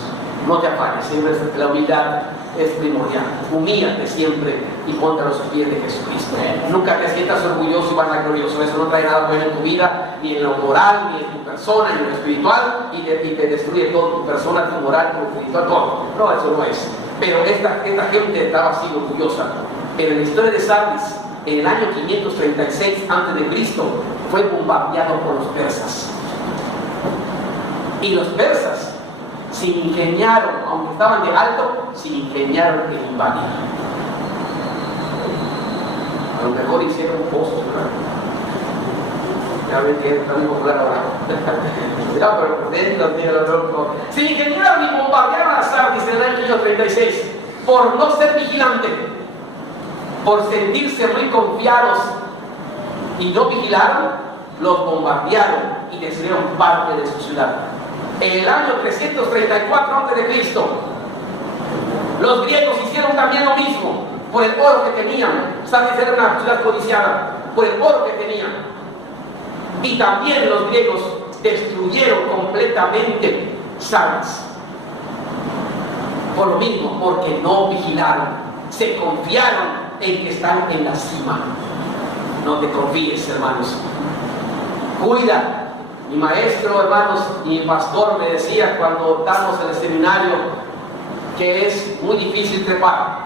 No te afanes, siempre la humildad es primordial. Humíllate siempre y ponte a los pies de Jesucristo. Nunca te sientas orgulloso y vanaglorioso. Eso no trae nada bueno en tu vida, ni en lo moral, ni en tu persona, ni en lo espiritual, y te destruye todo, tu persona, tu moral, tu espiritual, todo. No, eso no es. Pero esta gente estaba así orgullosa. Pero en la historia de Sardis, en el año 536 a.C., fue bombardeado por los persas. Y los persas se ingeniaron, aunque estaban de alto, se ingeniaron en invadir. A lo mejor hicieron un pozo, ¿verdad? Ya ven que está muy popular ahora. Ya, pero dentro, se ingeniaron y bombardearon a Sardis en el año 536 por no ser vigilante, por sentirse muy confiados y no vigilaron, los bombardearon y destruyeron parte de su ciudad. En el año 334 a.C., los griegos hicieron también lo mismo por el oro que tenían. Sardis era una ciudad codiciada por el oro que tenían. Y también los griegos destruyeron completamente Sardis. Por lo mismo, porque no vigilaron, se confiaron en que están en la cima. No te confíes, hermanos. Cuida. Mi maestro, hermanos, y mi pastor me decía cuando estamos en el seminario que es muy difícil trepar,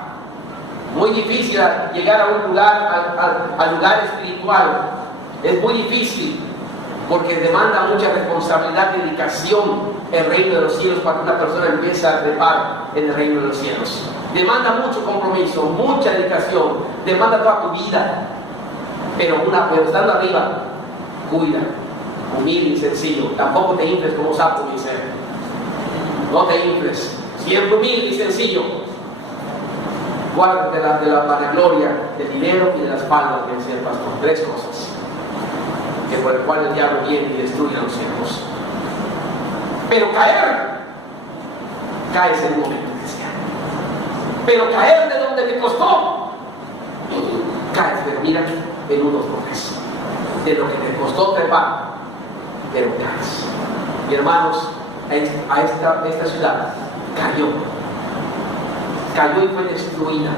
muy difícil llegar a un lugar, al lugar espiritual. Es muy difícil porque demanda mucha responsabilidad y dedicación el reino de los cielos para que una persona empiece a trepar en el reino de los cielos. Demanda mucho compromiso, mucha dedicación, demanda toda tu vida. Pero estando arriba, cuida. Humilde y sencillo, tampoco te infles como sapo, dice. No te infles, siempre humilde y sencillo. Guárdate de la vanagloria, del dinero y de las faldas, que decía el pastor. 3 cosas que por el cual el diablo viene y destruye a los hijos. Pero caes en un momento especial. Pero caer de donde te costó, caes, pero mira, en unos toques. De lo que te costó trepar, pero caes. Y hermanos, a esta ciudad cayó y fue destruida.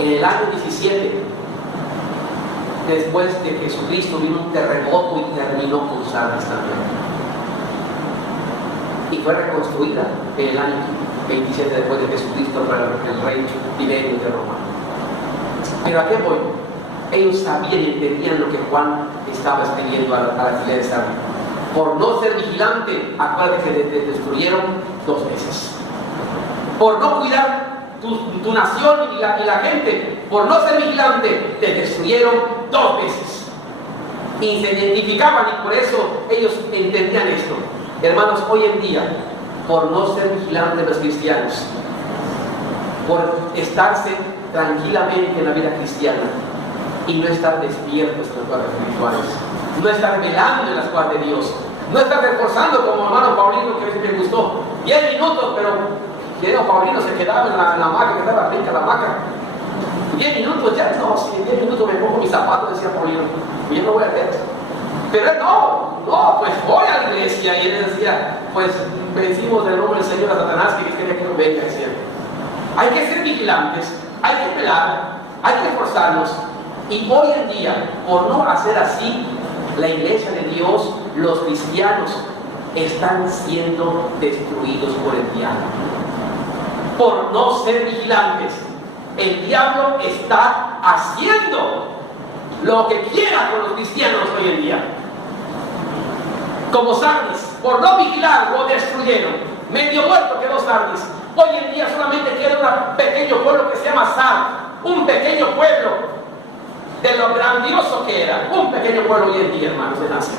En el año 17, después de Jesucristo, vino un terremoto y terminó con Sardis también. Y fue reconstruida en el año 27 después de Jesucristo por el rey Tiberio de Roma. Pero ¿a qué voy? Ellos sabían y entendían lo que Juan estaba escribiendo a la ciudad de Sardis. Por no ser vigilante, acuérdate que te destruyeron 2 veces. Por no cuidar tu nación y la gente, por no ser vigilante, te destruyeron 2 veces. Y se identificaban, y por eso ellos entendían esto. Hermanos, hoy en día, por no ser vigilantes los cristianos, por estarse tranquilamente en la vida cristiana y no estar despiertos en las cosas espirituales, no estar velando en las cosas de Dios, no estar reforzando como hermano Paulino, que a veces me gustó 10 minutos, pero Paulino se quedaba en la hamaca, que estaba rica la hamaca. 10 minutos ya, no, si en 10 minutos me pongo mis zapatos, decía Paulino, yo no voy a hacer. Pero él no, pues voy a la iglesia. Y él decía, pues vencimos del nombre del Señor a Satanás, que quería que no venga, decía. Hay que ser vigilantes, hay que velar, hay que esforzarnos. Y hoy en día, por no hacer así, la iglesia de Dios, los cristianos, están siendo destruidos por el diablo. Por no ser vigilantes, el diablo está haciendo lo que quiera con los cristianos hoy en día. Como Sardis, por no vigilar, lo destruyeron. Medio muerto quedó Sardis. Hoy en día solamente queda un pequeño pueblo que se llama Sardis, un pequeño pueblo de lo grandioso que era. Un pequeño pueblo hoy en día, hermanos, de Asia.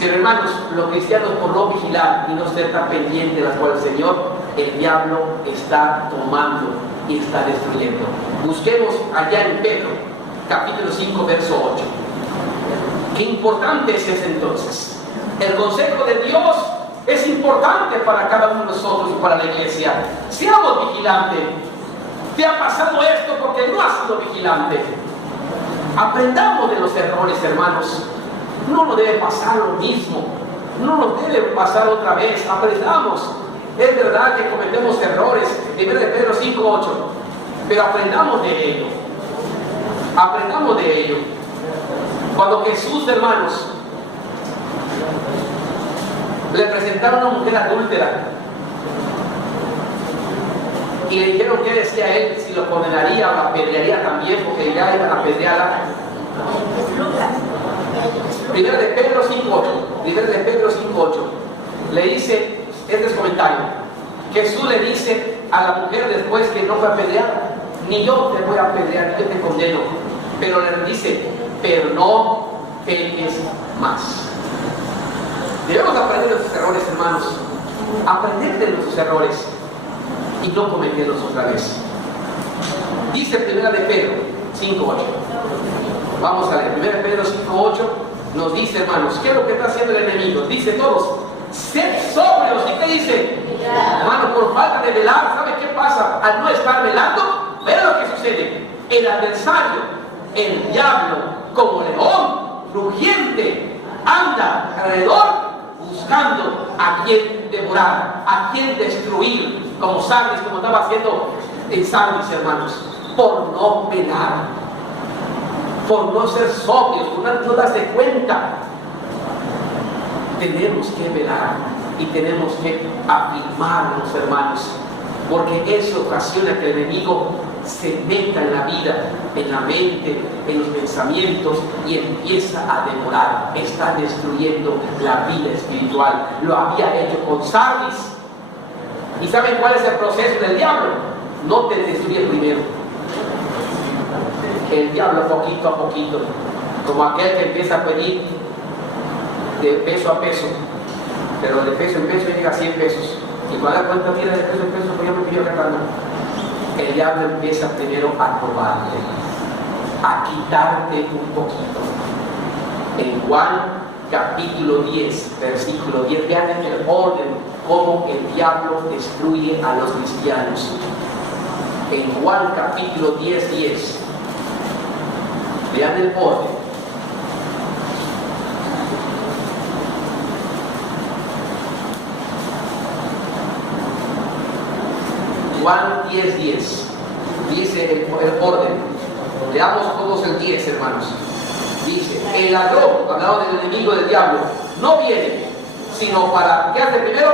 Pero hermanos, los cristianos por no vigilar y no ser tan pendientes de las cosas del Señor, el diablo está tomando y está destruyendo. Busquemos allá en Pedro, capítulo 5, verso 8. Qué importante es ese entonces. El consejo de Dios es importante para cada uno de nosotros y para la iglesia. Seamos vigilantes. ¿Te ha pasado esto porque no has sido vigilante? Aprendamos de los errores, hermanos. No nos debe pasar lo mismo. No nos debe pasar otra vez. Aprendamos. Es verdad que cometemos errores. En vez de Pedro 5:8. Pero aprendamos de ello. Aprendamos de ello. Cuando Jesús, hermanos, le presentaron a una mujer adúltera y le dijeron qué decía él, si lo condenaría o la apedrearía también, porque ya iban a apedrearla. Primero de Pedro 5:8 le dice este comentario. Jesús le dice a la mujer después que no fue apedreada: ni yo te voy a apedrear, yo te condeno. Pero le dice: pero no peques más. Debemos aprender de nuestros errores, hermanos. Aprender de nuestros errores y no cometerlos otra vez. Dice primera de Pedro 5:8. Vamos a leer. Primera de Pedro 5:8 nos dice, hermanos, ¿qué es lo que está haciendo el enemigo? Dice todos: sed sobrios. ¿Y qué dice? Hermano, por falta de velar, ¿sabe qué pasa? Al no estar velando, vean lo que sucede. El adversario, el diablo, como león rugiente, anda alrededor buscando a quien devorar, a quien destruir, como Sardis, como estaba haciendo en Sardis, hermanos, por no velar, por no ser sobrios, por no darse cuenta. Tenemos que velar y tenemos que afirmarnos, hermanos, porque eso ocasiona que el enemigo se meta en la vida, en la mente, en los pensamientos y empieza a devorar. Está destruyendo la vida espiritual. Lo había hecho con Sardis. ¿Y saben cuál es el proceso del diablo? No te destruye primero. El diablo poquito a poquito, como aquel que empieza a pedir de peso a peso, pero de peso en peso llega a 100 pesos. Y cuando da cuenta, mira, de peso en peso, pues ya me pillo gastando. el diablo empieza primero a robarte, a quitarte un poquito. En Juan capítulo 10, versículo 10, vean el orden, cómo el diablo destruye a los cristianos. En Juan capítulo 10, 10, vean el orden. Juan 10, 10, dice el orden. Leamos todos el 10, hermanos. Dice, el ladrón, hablando del enemigo del diablo, no viene sino para, ¿qué hace primero?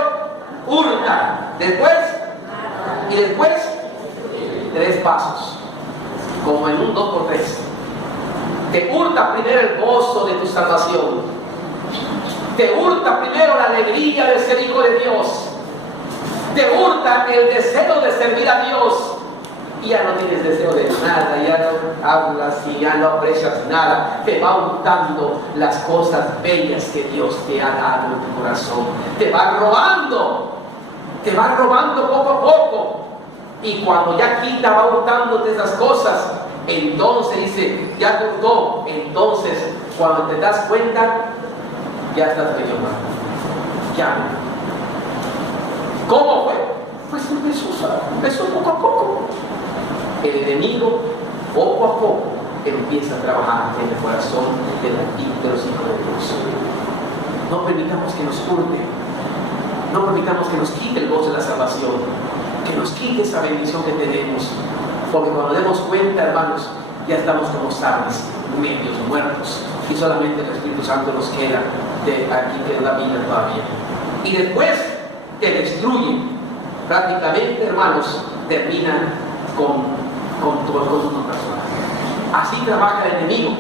Hurtar, después, y después 3 pasos, como en un 2x3. Te hurta primero el gozo de tu salvación, te hurta primero la alegría de ser hijo de Dios, te hurta el deseo de servir a Dios, y ya no tienes deseo de nada, ya no hablas y ya no aprecias nada. Te va hurtando las cosas bellas que Dios te ha dado en tu corazón. Te va robando poco a poco. Y cuando ya quita, va hurtándote esas cosas, entonces dice, ya te hurtó. Entonces, cuando te das cuenta, ya estás medio mal. Ya no. ¿Cómo fue? Pues empezó poco a poco. El enemigo, poco a poco, empieza a trabajar en el corazón de los hijos de Dios. No permitamos que nos hurte, no permitamos que nos quite el gozo de la salvación, que nos quite esa bendición que tenemos, porque cuando demos cuenta, hermanos, ya estamos como zombies, medios muertos, y solamente el Espíritu Santo nos queda de aquí, que es la vida todavía. Y después te destruye, prácticamente, hermanos, termina con todo tu personaje. Así trabaja el enemigo,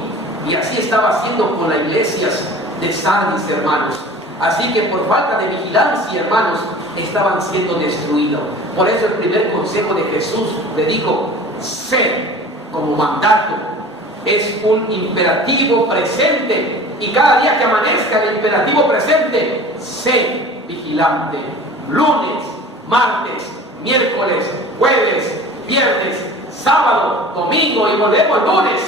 y así estaba haciendo con las iglesias de Sardis, hermanos. Así que por falta de vigilancia, hermanos, estaban siendo destruidos. Por eso el primer consejo de Jesús le dijo: sé, como mandato, es un imperativo presente, y cada día que amanezca el imperativo presente, sé vigilante. Lunes, martes, miércoles, jueves, viernes, sábado, domingo, y volvemos lunes.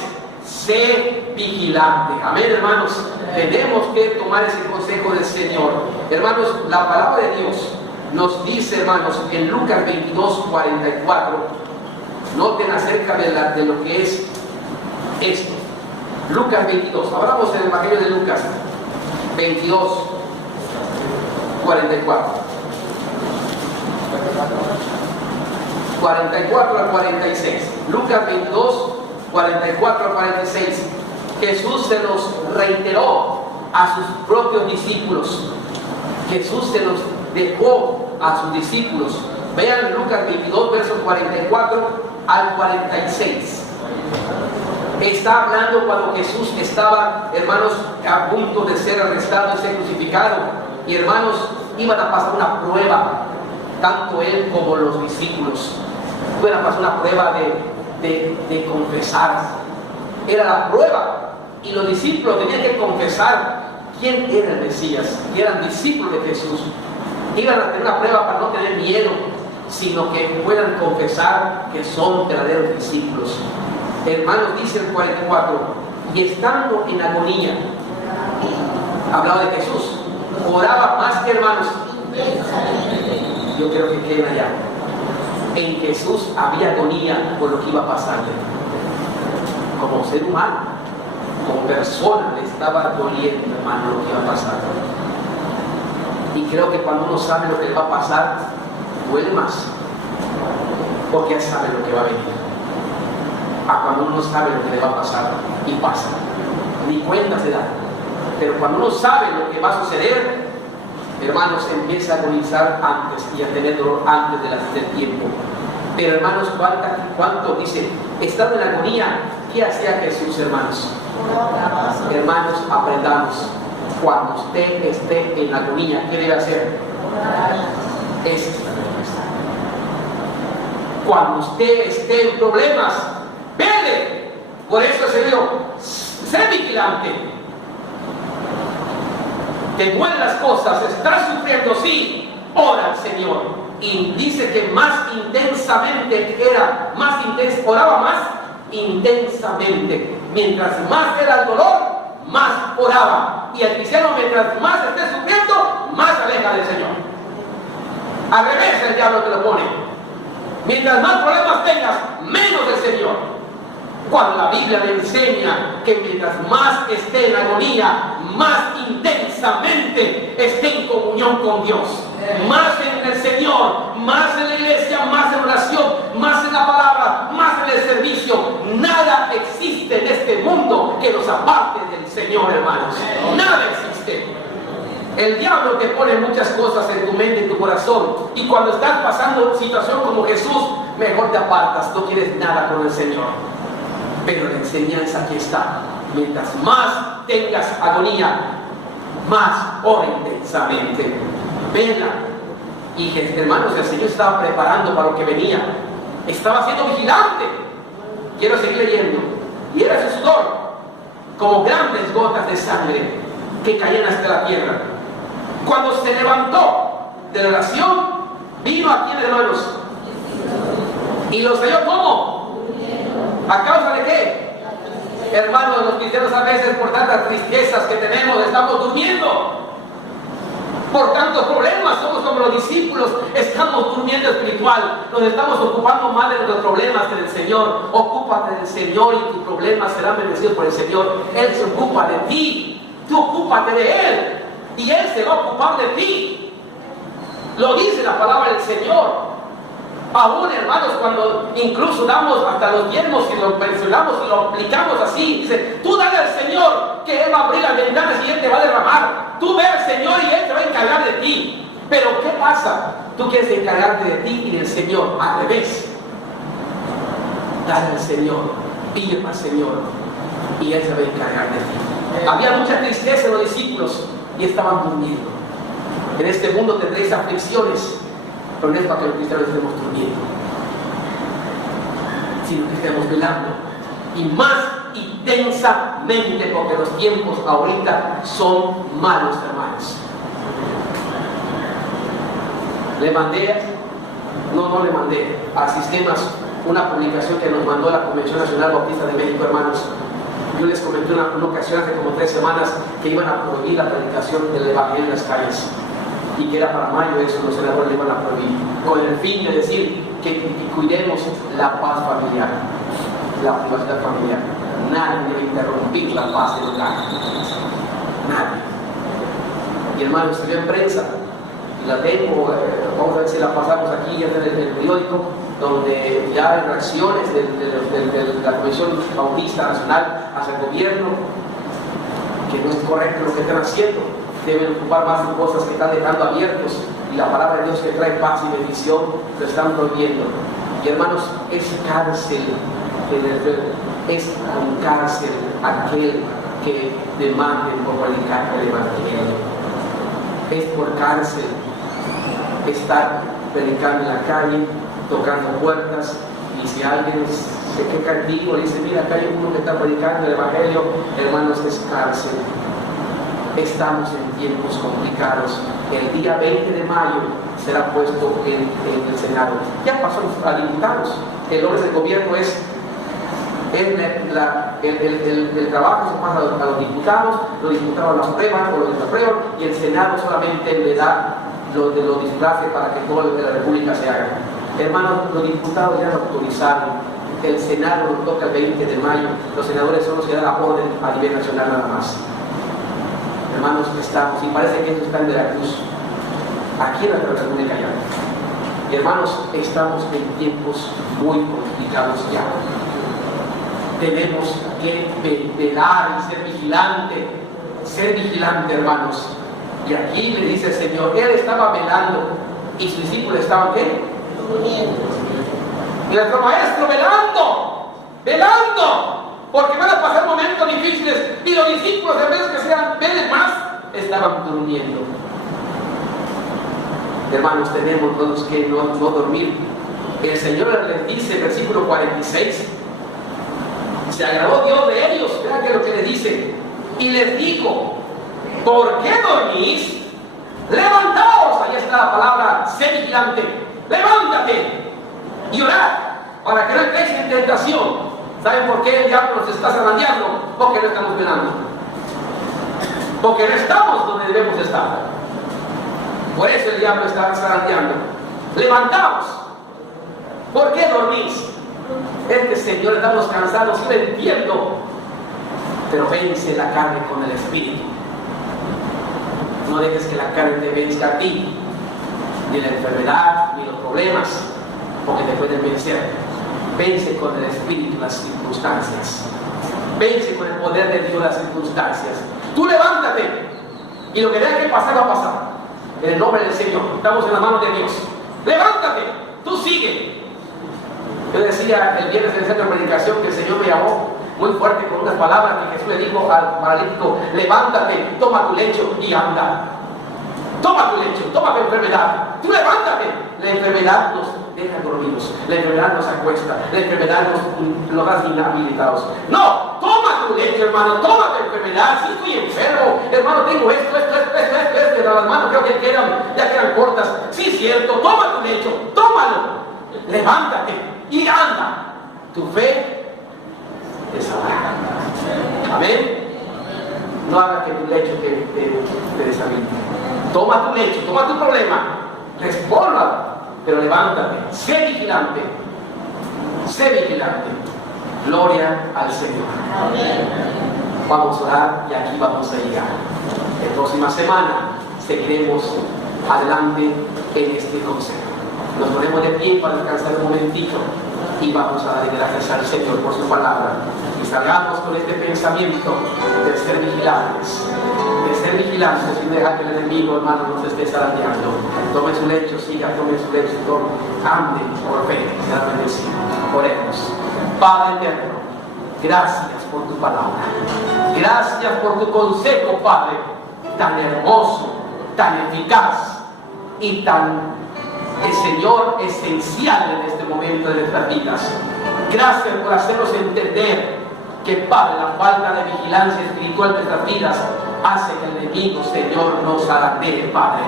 Sé vigilante. Amén, hermanos. Tenemos que tomar ese consejo del Señor. Hermanos, la palabra de Dios nos dice, hermanos, en Lucas 22, 44. Noten acerca de lo que es esto. Lucas 22. Hablamos en el Evangelio de Lucas 22, 44. 44 al 46. Lucas 22, 44 al 46. Jesús se los reiteró a sus propios discípulos. Jesús se los dejó a sus discípulos. Vean Lucas 22, versos 44 al 46. Está hablando cuando Jesús estaba, hermanos, a punto de ser arrestado y ser crucificado. Y hermanos, iban a pasar una prueba, tanto él como los discípulos. Iban a pasar una prueba de confesar. Era la prueba. Y los discípulos tenían que confesar quién era el Mesías. Y eran discípulos de Jesús. Iban a tener una prueba para no tener miedo, sino que puedan confesar que son verdaderos discípulos. Hermanos, dice el 44, y estando en agonía, hablaba de Jesús, oraba más que, hermanos, yo creo que queden allá. En Jesús había agonía por lo que iba a pasarle. Como ser humano, como persona, le estaba doliendo, hermano, lo que iba a pasar. Y creo que cuando uno sabe lo que le va a pasar, duele más, porque ya sabe lo que va a venir. A cuando uno no sabe lo que le va a pasar y pasa, ni cuenta se da. Pero cuando uno sabe lo que va a suceder, hermanos, empieza a agonizar antes y a tener dolor antes del tiempo. Pero hermanos, ¿cuánto dice? Estando en agonía, ¿qué hacía Jesús, hermanos? Hermanos, aprendamos. Cuando usted esté en agonía, ¿qué debe hacer? Esa es la respuesta. Cuando usted esté en problemas, vele. Por eso se dijo, sé vigilante. Te duelen las cosas, estás sufriendo, sí, ora al Señor y dice que más intensamente oraba más intensamente. Mientras más era el dolor, más oraba. Y el cristiano, mientras más esté sufriendo, más se aleja del Señor. Al revés, el diablo te lo pone. Mientras más problemas tengas, menos del Señor. Cuando la Biblia le enseña que mientras más esté en agonía, más intensamente esté en comunión con Dios, más en el Señor, más en la iglesia, más en oración, más en la palabra, más en el servicio. Nada existe en este mundo que nos aparte del Señor, hermanos. Nada existe. El diablo te pone muchas cosas en tu mente y tu corazón, y cuando estás pasando situación como Jesús, mejor te apartas, no quieres nada con el Señor. Pero la enseñanza aquí está. Mientras más tengas agonía, más ora intensamente. Vela. Y hermanos, el Señor estaba preparando para lo que venía. Estaba siendo vigilante. Quiero seguir leyendo. Y era ese sudor como grandes gotas de sangre que caían hasta la tierra. Cuando se levantó de la oración, vino aquí, hermanos, y los halló ¿cómo? ¿A causa de qué? Hermanos, los cristianos a veces por tantas tristezas que tenemos estamos durmiendo. Por tantos problemas somos como los discípulos, estamos durmiendo espiritual. Nos estamos ocupando más de nuestros problemas que del Señor. Ocúpate del Señor y tus problemas serán bendecidos por el Señor. Él se ocupa de ti, tú ocúpate de Él y Él se va a ocupar de ti. Lo dice la palabra del Señor. Aún, hermanos, cuando incluso damos hasta los diezmos y lo mencionamos y lo aplicamos así, dice, tú dale al Señor que Él va a abrir las ventanas y Él te va a derramar. Tú ve al Señor y Él te va a encargar de ti. Pero ¿qué pasa? Tú quieres encargarte de ti y del Señor. Al revés. Dale al Señor, pide al Señor y Él se va a encargar de ti. Había mucha tristeza en los discípulos y estaban durmiendo. En este mundo tendréis aflicciones, pero no es para que los cristianos estemos durmiendo, sino que estemos velando, y más intensamente, porque los tiempos ahorita son malos, hermanos. Le mandé a Sistemas una publicación que nos mandó la Convención Nacional Bautista de México, hermanos. Yo les comenté una ocasión hace como 3 semanas que iban a prohibir la predicación del Evangelio en las calles, y que era para mayo eso, los senadores le iban a prohibir, con el fin de decir que cuidemos la paz familiar, la privacidad familiar. Nadie debe interrumpir la paz del hogar, nadie. Y hermanos, se ve en prensa, la tengo, vamos a ver si la pasamos aquí en el periódico, donde ya hay reacciones de la Comisión Bautista Nacional hacia el gobierno, que no es correcto lo que están haciendo. Deben ocupar más en cosas que están dejando abiertos, y la palabra de Dios que trae paz y bendición lo están prohibiendo. Y hermanos, es cárcel, es con cárcel aquel que demande por predicar el Evangelio. Es por cárcel estar predicando en la calle, tocando puertas, y si alguien se queja contigo, le dice, mira, acá hay uno que está predicando el Evangelio, hermanos, es cárcel. Estamos en tiempos complicados. El día 20 de mayo será puesto en el Senado. Ya pasó a diputados. El orden del gobierno es el trabajo se pasa a los diputados lo aprueban o lo desaprueban, y el Senado solamente le da lo disfrace para que todo lo de la República se haga. Hermanos, los diputados ya lo autorizaron. El Senado lo toca el 20 de mayo. Los senadores solo se dan la orden a nivel nacional nada más. Hermanos, estamos, y parece que eso está en Veracruz, aquí en la República ya. Y hermanos, estamos en tiempos muy complicados ya. Tenemos que velar y ser vigilante, hermanos. Y aquí le dice el Señor, Él estaba velando, y sus discípulos estaban ¿qué? Y nuestro maestro velando, porque van a pasar momentos difíciles, y los discípulos, en vez que sean velen más, estaban durmiendo. Hermanos, tenemos todos que no dormir. El Señor les dice, versículo 46, se agradó Dios de ellos. Vean que lo que les dice, y les dijo, ¿por qué dormís? Levantaos. Ahí está la palabra, sé vigilante. levántate y orad para que no entréis en tentación. ¿Saben por qué el diablo nos está zarandeando? Porque no estamos velando. Porque no estamos donde debemos estar. Por eso el diablo está zarandeando. Levantaos. ¿Por qué dormís? Señor, estamos cansados, sí lo entiendo. Pero vence la carne con el espíritu. No dejes que la carne te venzca a ti, ni la enfermedad, ni los problemas, porque te pueden vencer. Vence con el espíritu las circunstancias. Vence con el poder de Dios las circunstancias. Tú levántate y lo que tenga que pasar va a pasar. En el nombre del Señor. Estamos en las manos de Dios. Levántate, tú sigue. Yo decía el viernes en el centro de predicación que el Señor me llamó muy fuerte con unas palabras que Jesús le dijo al paralítico: levántate, toma tu lecho y anda. Toma tu lecho, toma tu enfermedad. Tú levántate. La enfermedad nos deja dormidos, la enfermedad nos acuesta, la enfermedad nos hace inhabilitados. No, toma tu lecho, hermano, toma tu enfermedad. Si estoy enfermo, hermano, tengo esto, las manos creo que ya quedan cortas. Sí, cierto, toma tu lecho, tómalo. Levántate y anda. Tu fe es ahora. Amén. No haga que tu lecho te deshabilite. Toma tu lecho, toma tu problema, respóndalo, pero levántate, sé vigilante, sé vigilante. Gloria al Señor. Amén. Vamos a orar y aquí vamos a llegar. La próxima semana seguiremos adelante en este consejo. Nos ponemos de pie para descansar un momentito y vamos a darle gracias al Señor por su palabra. Y salgamos con este pensamiento de ser vigilantes. De ser vigilantes y dejar que el enemigo, hermano, nos esté zarandeando. Tome su lecho, siga, tome su lecho, ande por fe, será bendecido. Oremos. Padre eterno, gracias por tu palabra. Gracias por tu consejo, Padre, tan hermoso, tan eficaz y tan, Señor, esencial en este momento de nuestras vidas. Gracias por hacernos entender que, Padre, la falta de vigilancia espiritual de nuestras vidas hace que el enemigo, Señor, nos zarandee, Padre,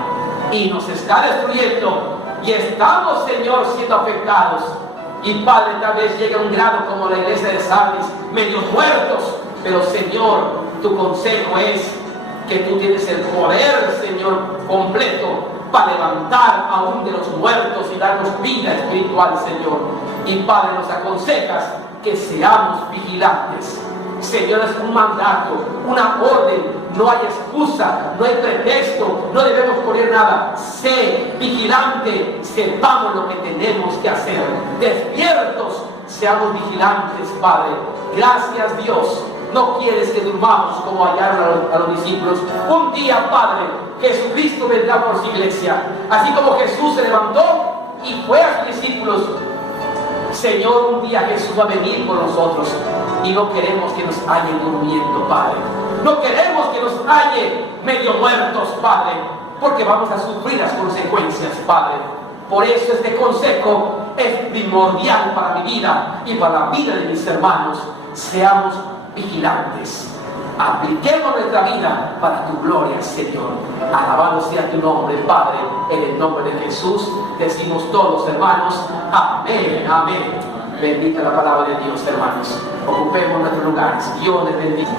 y nos está destruyendo, y estamos, Señor, siendo afectados. Y, Padre, tal vez llegue a un grado como la iglesia de Sardis, medio muertos, pero, Señor, tu consejo es que tú tienes el poder, Señor, completo para levantar aún de los muertos y darnos vida espiritual, Señor. Y, Padre, nos aconsejas que seamos vigilantes. Señor, es un mandato, una orden, no hay excusa, no hay pretexto, no debemos poner nada. Sé vigilante, sepamos lo que tenemos que hacer. Despiertos, seamos vigilantes, Padre. Gracias, Dios. No quieres que durmamos como hallaron a los discípulos. Un día, Padre, Jesucristo vendrá por su iglesia. Así como Jesús se levantó y fue a sus discípulos, Señor, un día Jesús va a venir por nosotros. Y no queremos que nos halle durmiendo, Padre. No queremos que nos halle medio muertos, Padre, porque vamos a sufrir las consecuencias, Padre. Por eso este consejo es primordial para mi vida y para la vida de mis hermanos. Seamos vigilantes. Apliquemos nuestra vida para tu gloria, Señor. Alabado sea tu nombre, Padre. En el nombre de Jesús decimos todos, hermanos, amén, amén. Bendita la palabra de Dios, hermanos. Ocupemos nuestros lugares. Dios les bendiga.